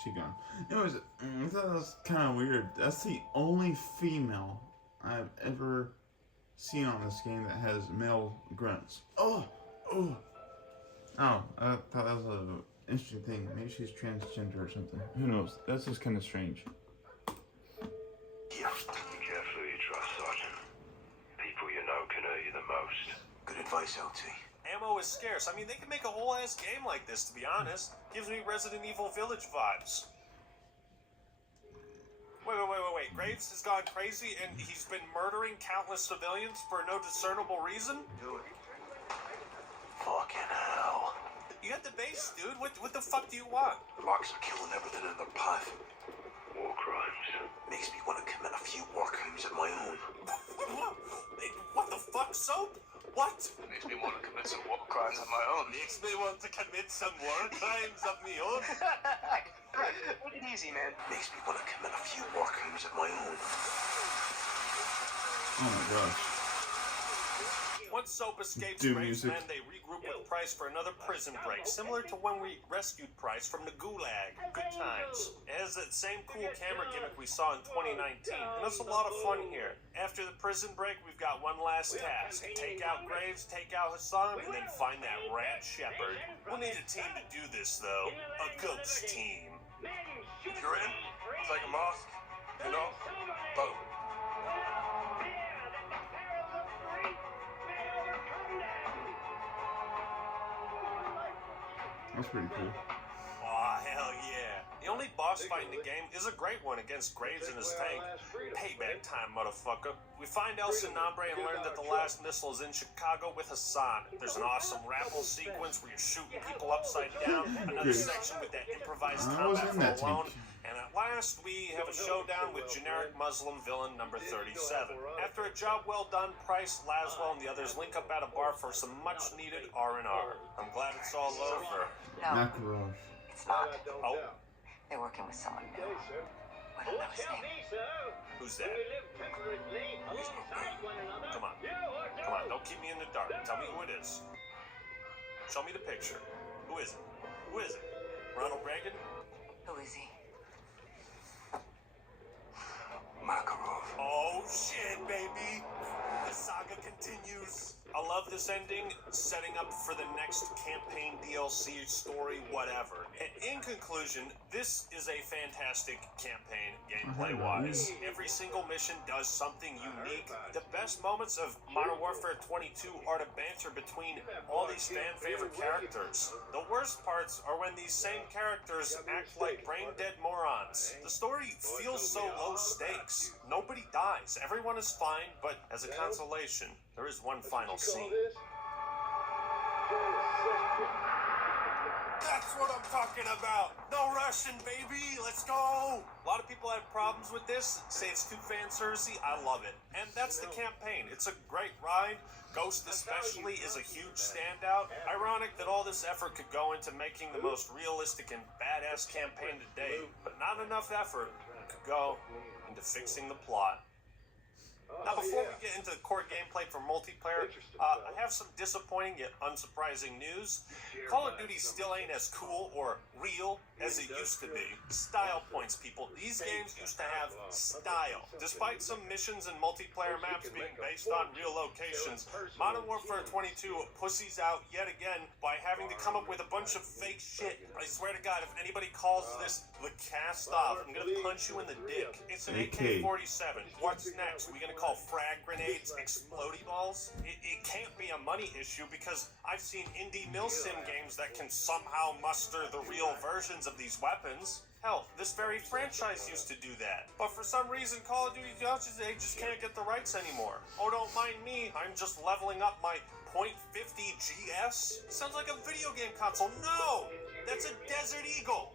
she gone. Anyways, I thought that was kind of weird. That's the only female I've ever seen on this game that has male grunts. Oh, I thought that was an interesting thing. Maybe she's transgender or something. Who knows? That's just kind of strange. Yeah. Be careful who you trust, Sergeant. People you know can hurt you the most. Good advice, LT. Ammo is scarce. I mean, they can make a whole ass game like this, to be honest. Gives me Resident Evil Village vibes. Wait. Graves has gone crazy and he's been murdering countless civilians for no discernible reason? Do it. Fucking hell. You got the base, dude. What the fuck do you want? The marks are killing everything in their path. War crimes. Makes me want to commit a few war crimes of my own. What the fuck, Soap? What? Makes me want to commit some war crimes of my own. Makes me want to commit some war crimes of me own. Take it easy, man. Makes me want to commit a few war crimes of my own. Oh my gosh. Once Soap escapes Do Graves' music. men, they regroup with Price for another prison break, similar to when we rescued Price from the Gulag. Good times. It has that same cool camera gimmick we saw in 2019, and it's a lot of fun here. After the prison break, we've got one last task. Take out Graves, take out Hassan, and then find that rat Shepard. We'll need a team to do this, though. A ghost team. If you're in, I'll take a mask. You know? Boom. That's pretty cool. Aw, hell The only boss fight in the game is a great one against Graves and his tank. Payback time, motherfucker. We find El Sinambre and learn that the last missile is in Chicago with Hassan. There's an awesome raffle sequence where you're shooting people upside down. Another section with that improvised combat for alone. And at last, we have a showdown with generic Muslim villain number 37. After a job well done, Price, Laswell, and the others link up at a bar for some much-needed R&R. I'm glad it's all over. No, Makarov. it's not. Oh, They're working with someone new. I don't know his name. who's that? Come on. Come on, don't keep me in the dark. Tell me who it is. Show me the picture. Who is it? Who is it? Ronald Reagan? Who is he? Makarov. Oh shit, baby! The saga continues. I love this ending, setting up for the next campaign, DLC, story, whatever. And in conclusion, this is a fantastic campaign, gameplay-wise. Every single mission does something unique. The best moments of Modern Warfare 22 are the banter between all these fan-favorite characters. The worst parts are when these same characters act like brain-dead morons. The story feels so low stakes. Nobody dies. Everyone is fine, but as a consolation, there is one final scene. That's what I'm talking about. No Russian, baby. Let's go. A lot of people have problems with this, say it's too fan servicey. I love it. And that's the campaign. It's a great ride. Ghost especially is a huge standout. Ironic that all this effort could go into making the most realistic and badass campaign to date, but not enough effort could go into fixing the plot. Now, before we get into the core gameplay for multiplayer, I have some disappointing yet unsurprising news. Call of Duty still ain't as cool or real as it used to be. Style points, people. These games used to have style. Despite some missions and multiplayer maps being based on real locations, Modern Warfare 22 pussies out yet again by having to come up with a bunch of fake shit. I swear to God, if anybody calls this the cast-off, I'm gonna punch you in the dick. It's an AK-47. What's next? We gonna call frag grenades explodey balls? It can't be a money issue because I've seen indie milsim games that can somehow muster the real versions of these weapons. Hell, this very franchise used to do that. But for some reason, Call of Duty they just can't get the rights anymore. Oh, don't mind me, I'm just leveling up my .50 GS? Sounds like a video game console. No! That's a Desert Eagle!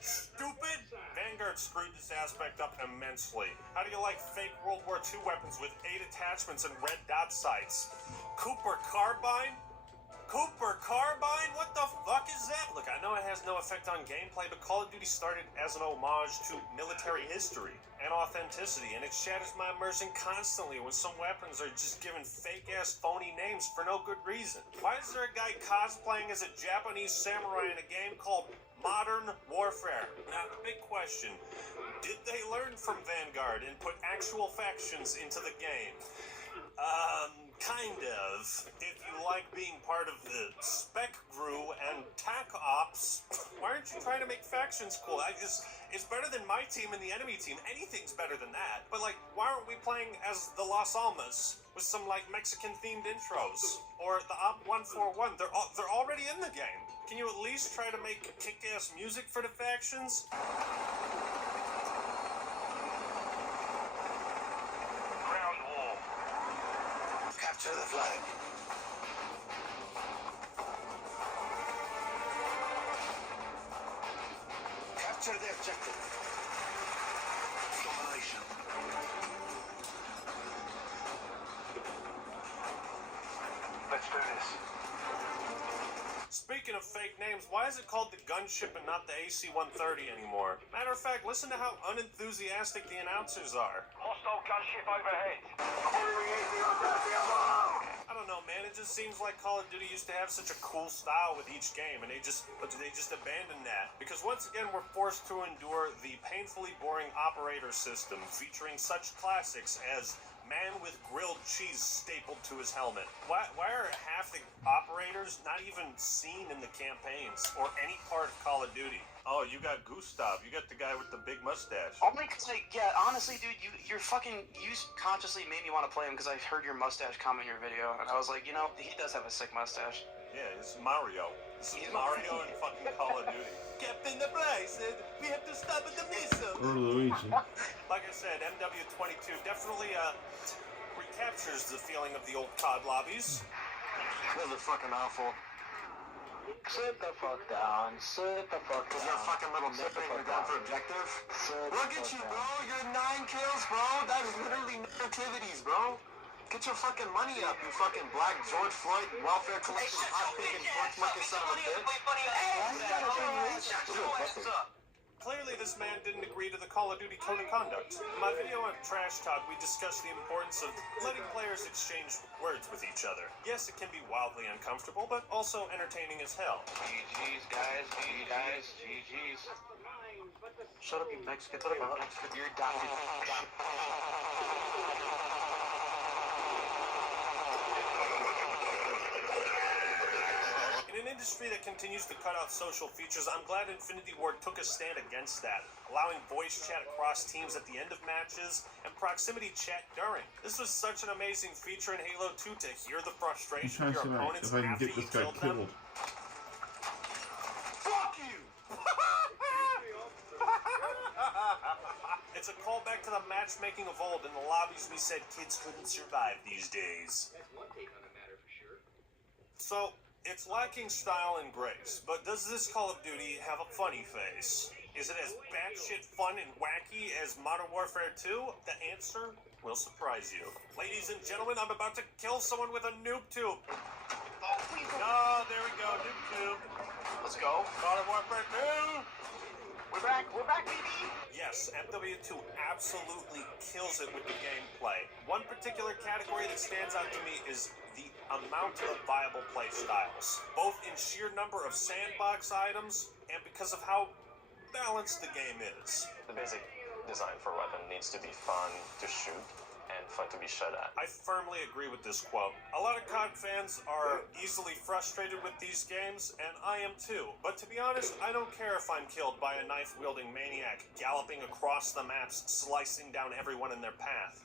Stupid! Vanguard screwed this aspect up immensely. How do you like fake World War II weapons with 8 attachments and red dot sights? Cooper Carbine? Cooper Carbine? What the fuck is that? Look, I know it has no effect on gameplay, but Call of Duty started as an homage to military history and authenticity, and it shatters my immersion constantly when some weapons are just given fake-ass phony names for no good reason. Why is there a guy cosplaying as a Japanese samurai in a game called Modern Warfare? Now, the big question, did they learn from Vanguard and put actual factions into the game? Kind of. If you like being part of the Spec Gru and TAC Ops, why aren't you trying to make factions cool? It's better than my team and the enemy team. Anything's better than that. But, like, why aren't we playing as the Las Almas with some, like, Mexican-themed intros? Or the Op 141? They're already in the game. Can you at least try to make kick-ass music for the factions? Capture the flag. Capture the objective. Domination. Let's do this. Speaking of fake names, why is it called the Gunship and not the AC-130 anymore? Matter of fact, listen to how unenthusiastic the announcers are. Hostile gunship overhead. I don't know, man. It just seems like Call of Duty used to have such a cool style with each game, and they just abandoned that. Because once again, we're forced to endure the painfully boring operator system, featuring such classics as man with grilled cheese stapled to his helmet. Why are half the operators not even seen in the campaigns or any part of Call of Duty? Oh, you got Gustav. You got the guy with the big mustache. Only because, like, yeah, honestly, dude, you consciously made me want to play him because I heard your mustache comment in your video, and I was like, you know, he does have a sick mustache. Yeah, it's Mario. This is Mario and fucking Call of Duty. Get in the place. We have to stop at the missile. Or Luigi. Like I said, MW22 definitely recaptures the feeling of the old COD lobbies. This is fucking awful. Sit the fuck down. Sit the fuck down. You're a fucking little nipper. You're going for objective. Look at you, bro. You're 9 kills, bro. That is literally negativities, bro. Get your fucking money up, you fucking black George Floyd welfare collection hot pig and pork monkey son of a bitch. Clearly, this man didn't agree to the Call of Duty Code of Conduct. In my video on Trash Talk, we discussed the importance of letting players exchange words with each other. Yes, it can be wildly uncomfortable, but also entertaining as hell. GG's, guys. GG's. Shut up, you Mexican. Shut up, Mexican. You're dying. In an industry that continues to cut out social features, I'm glad Infinity Ward took a stand against that, allowing voice chat across teams at the end of matches and proximity chat during. This was such an amazing feature in Halo 2 to hear the frustration of your opponents if I can after get you this guy killed them. killed. Fuck you! It's a callback to the matchmaking of old. In the lobbies, we said kids couldn't survive these days. So, it's lacking style and grace, but does this Call of Duty have a funny face? Is it as batshit fun and wacky as Modern Warfare 2? The answer will surprise you. Ladies and gentlemen, I'm about to kill someone with a noob tube. Oh, there we go, noob tube. Let's go. Modern Warfare 2! We're back, baby! Yes, MW2 absolutely kills it with the gameplay. One particular category that stands out to me is the amount of viable play styles, both in sheer number of sandbox items and because of how balanced the game is. The basic design for a weapon needs to be fun to shoot and fun to be shot at. I firmly agree with this quote. A lot of COD fans are easily frustrated with these games, and I am too. But to be honest, I don't care if I'm killed by a knife-wielding maniac galloping across the maps, slicing down everyone in their path.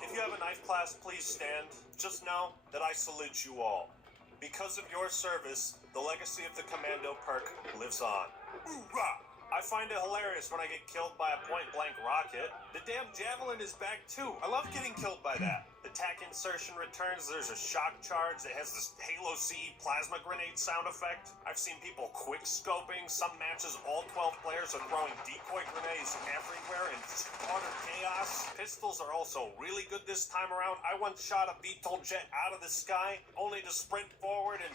If you have a knife class, please stand. Just know that I salute you all. Because of your service, the legacy of the Commando perk lives on. Hoorah! I find it hilarious when I get killed by a point-blank rocket. The damn Javelin is back too. I love getting killed by that. The tac insertion returns. There's a shock charge that has this Halo CE plasma grenade sound effect. I've seen people quick-scoping. Some matches, all 12 players are throwing decoy grenades everywhere in utter chaos. Pistols are also really good this time around. I once shot a VTOL jet out of the sky, only to sprint forward and...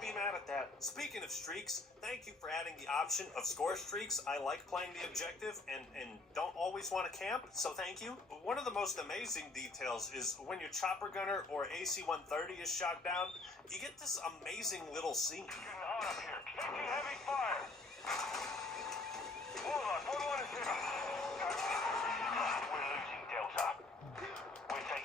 be mad at that. Speaking of streaks, thank you for adding the option of score streaks. I like playing the objective and don't always want to camp, so thank you. One of the most amazing details is when your chopper gunner or AC-130 is shot down, you get this amazing little scene. Hot up here. Taking heavy fire. Hold on, what is this? We're losing Delta.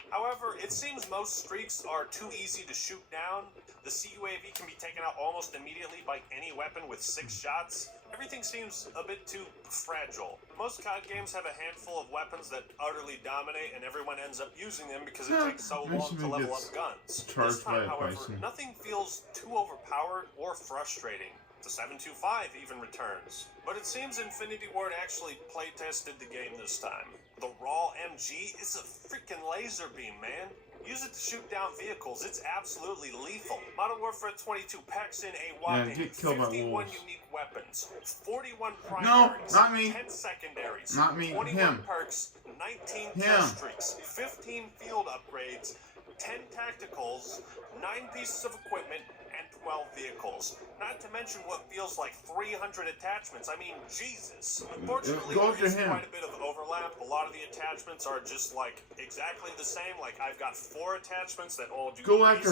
However, it seems most streaks are too easy to shoot down. The CUAV can be taken out almost immediately by any weapon with 6 shots. Everything seems a bit too fragile. Most COD games have a handful of weapons that utterly dominate, and everyone ends up using them because it takes so long to level up guns. This time, however, nothing feels too overpowered or frustrating. The 725 even returns. But it seems Infinity Ward actually play-tested the game this time. The raw MG is a freaking laser beam, man. Use it to shoot down vehicles. It's absolutely lethal. Modern Warfare 22 packs in a whopping 51 unique weapons, 41 primaries, 10 secondaries, not me, 21 him. perks, 19 kill streaks, 15 field upgrades, 10 tacticals, 9 pieces of equipment, and 12 vehicles. Not to mention what feels like 300 attachments. I mean, Jesus. Unfortunately, there's quite a bit of overlap. A lot of the attachments are just like exactly the same. Like I've got 4 attachments that all do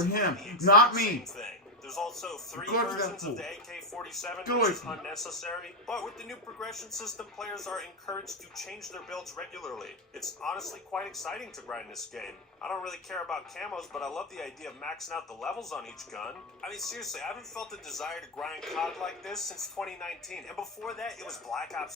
him, not me. Same thing. There's also 3 versions of the AK-47, which is unnecessary. But with the new progression system, players are encouraged to change their builds regularly. It's honestly quite exciting to grind this game. I don't really care about camos, but I love the idea of maxing out the levels on each gun. I mean, seriously, I haven't felt a desire to grind COD like this since 2019. And before that, it was Black Ops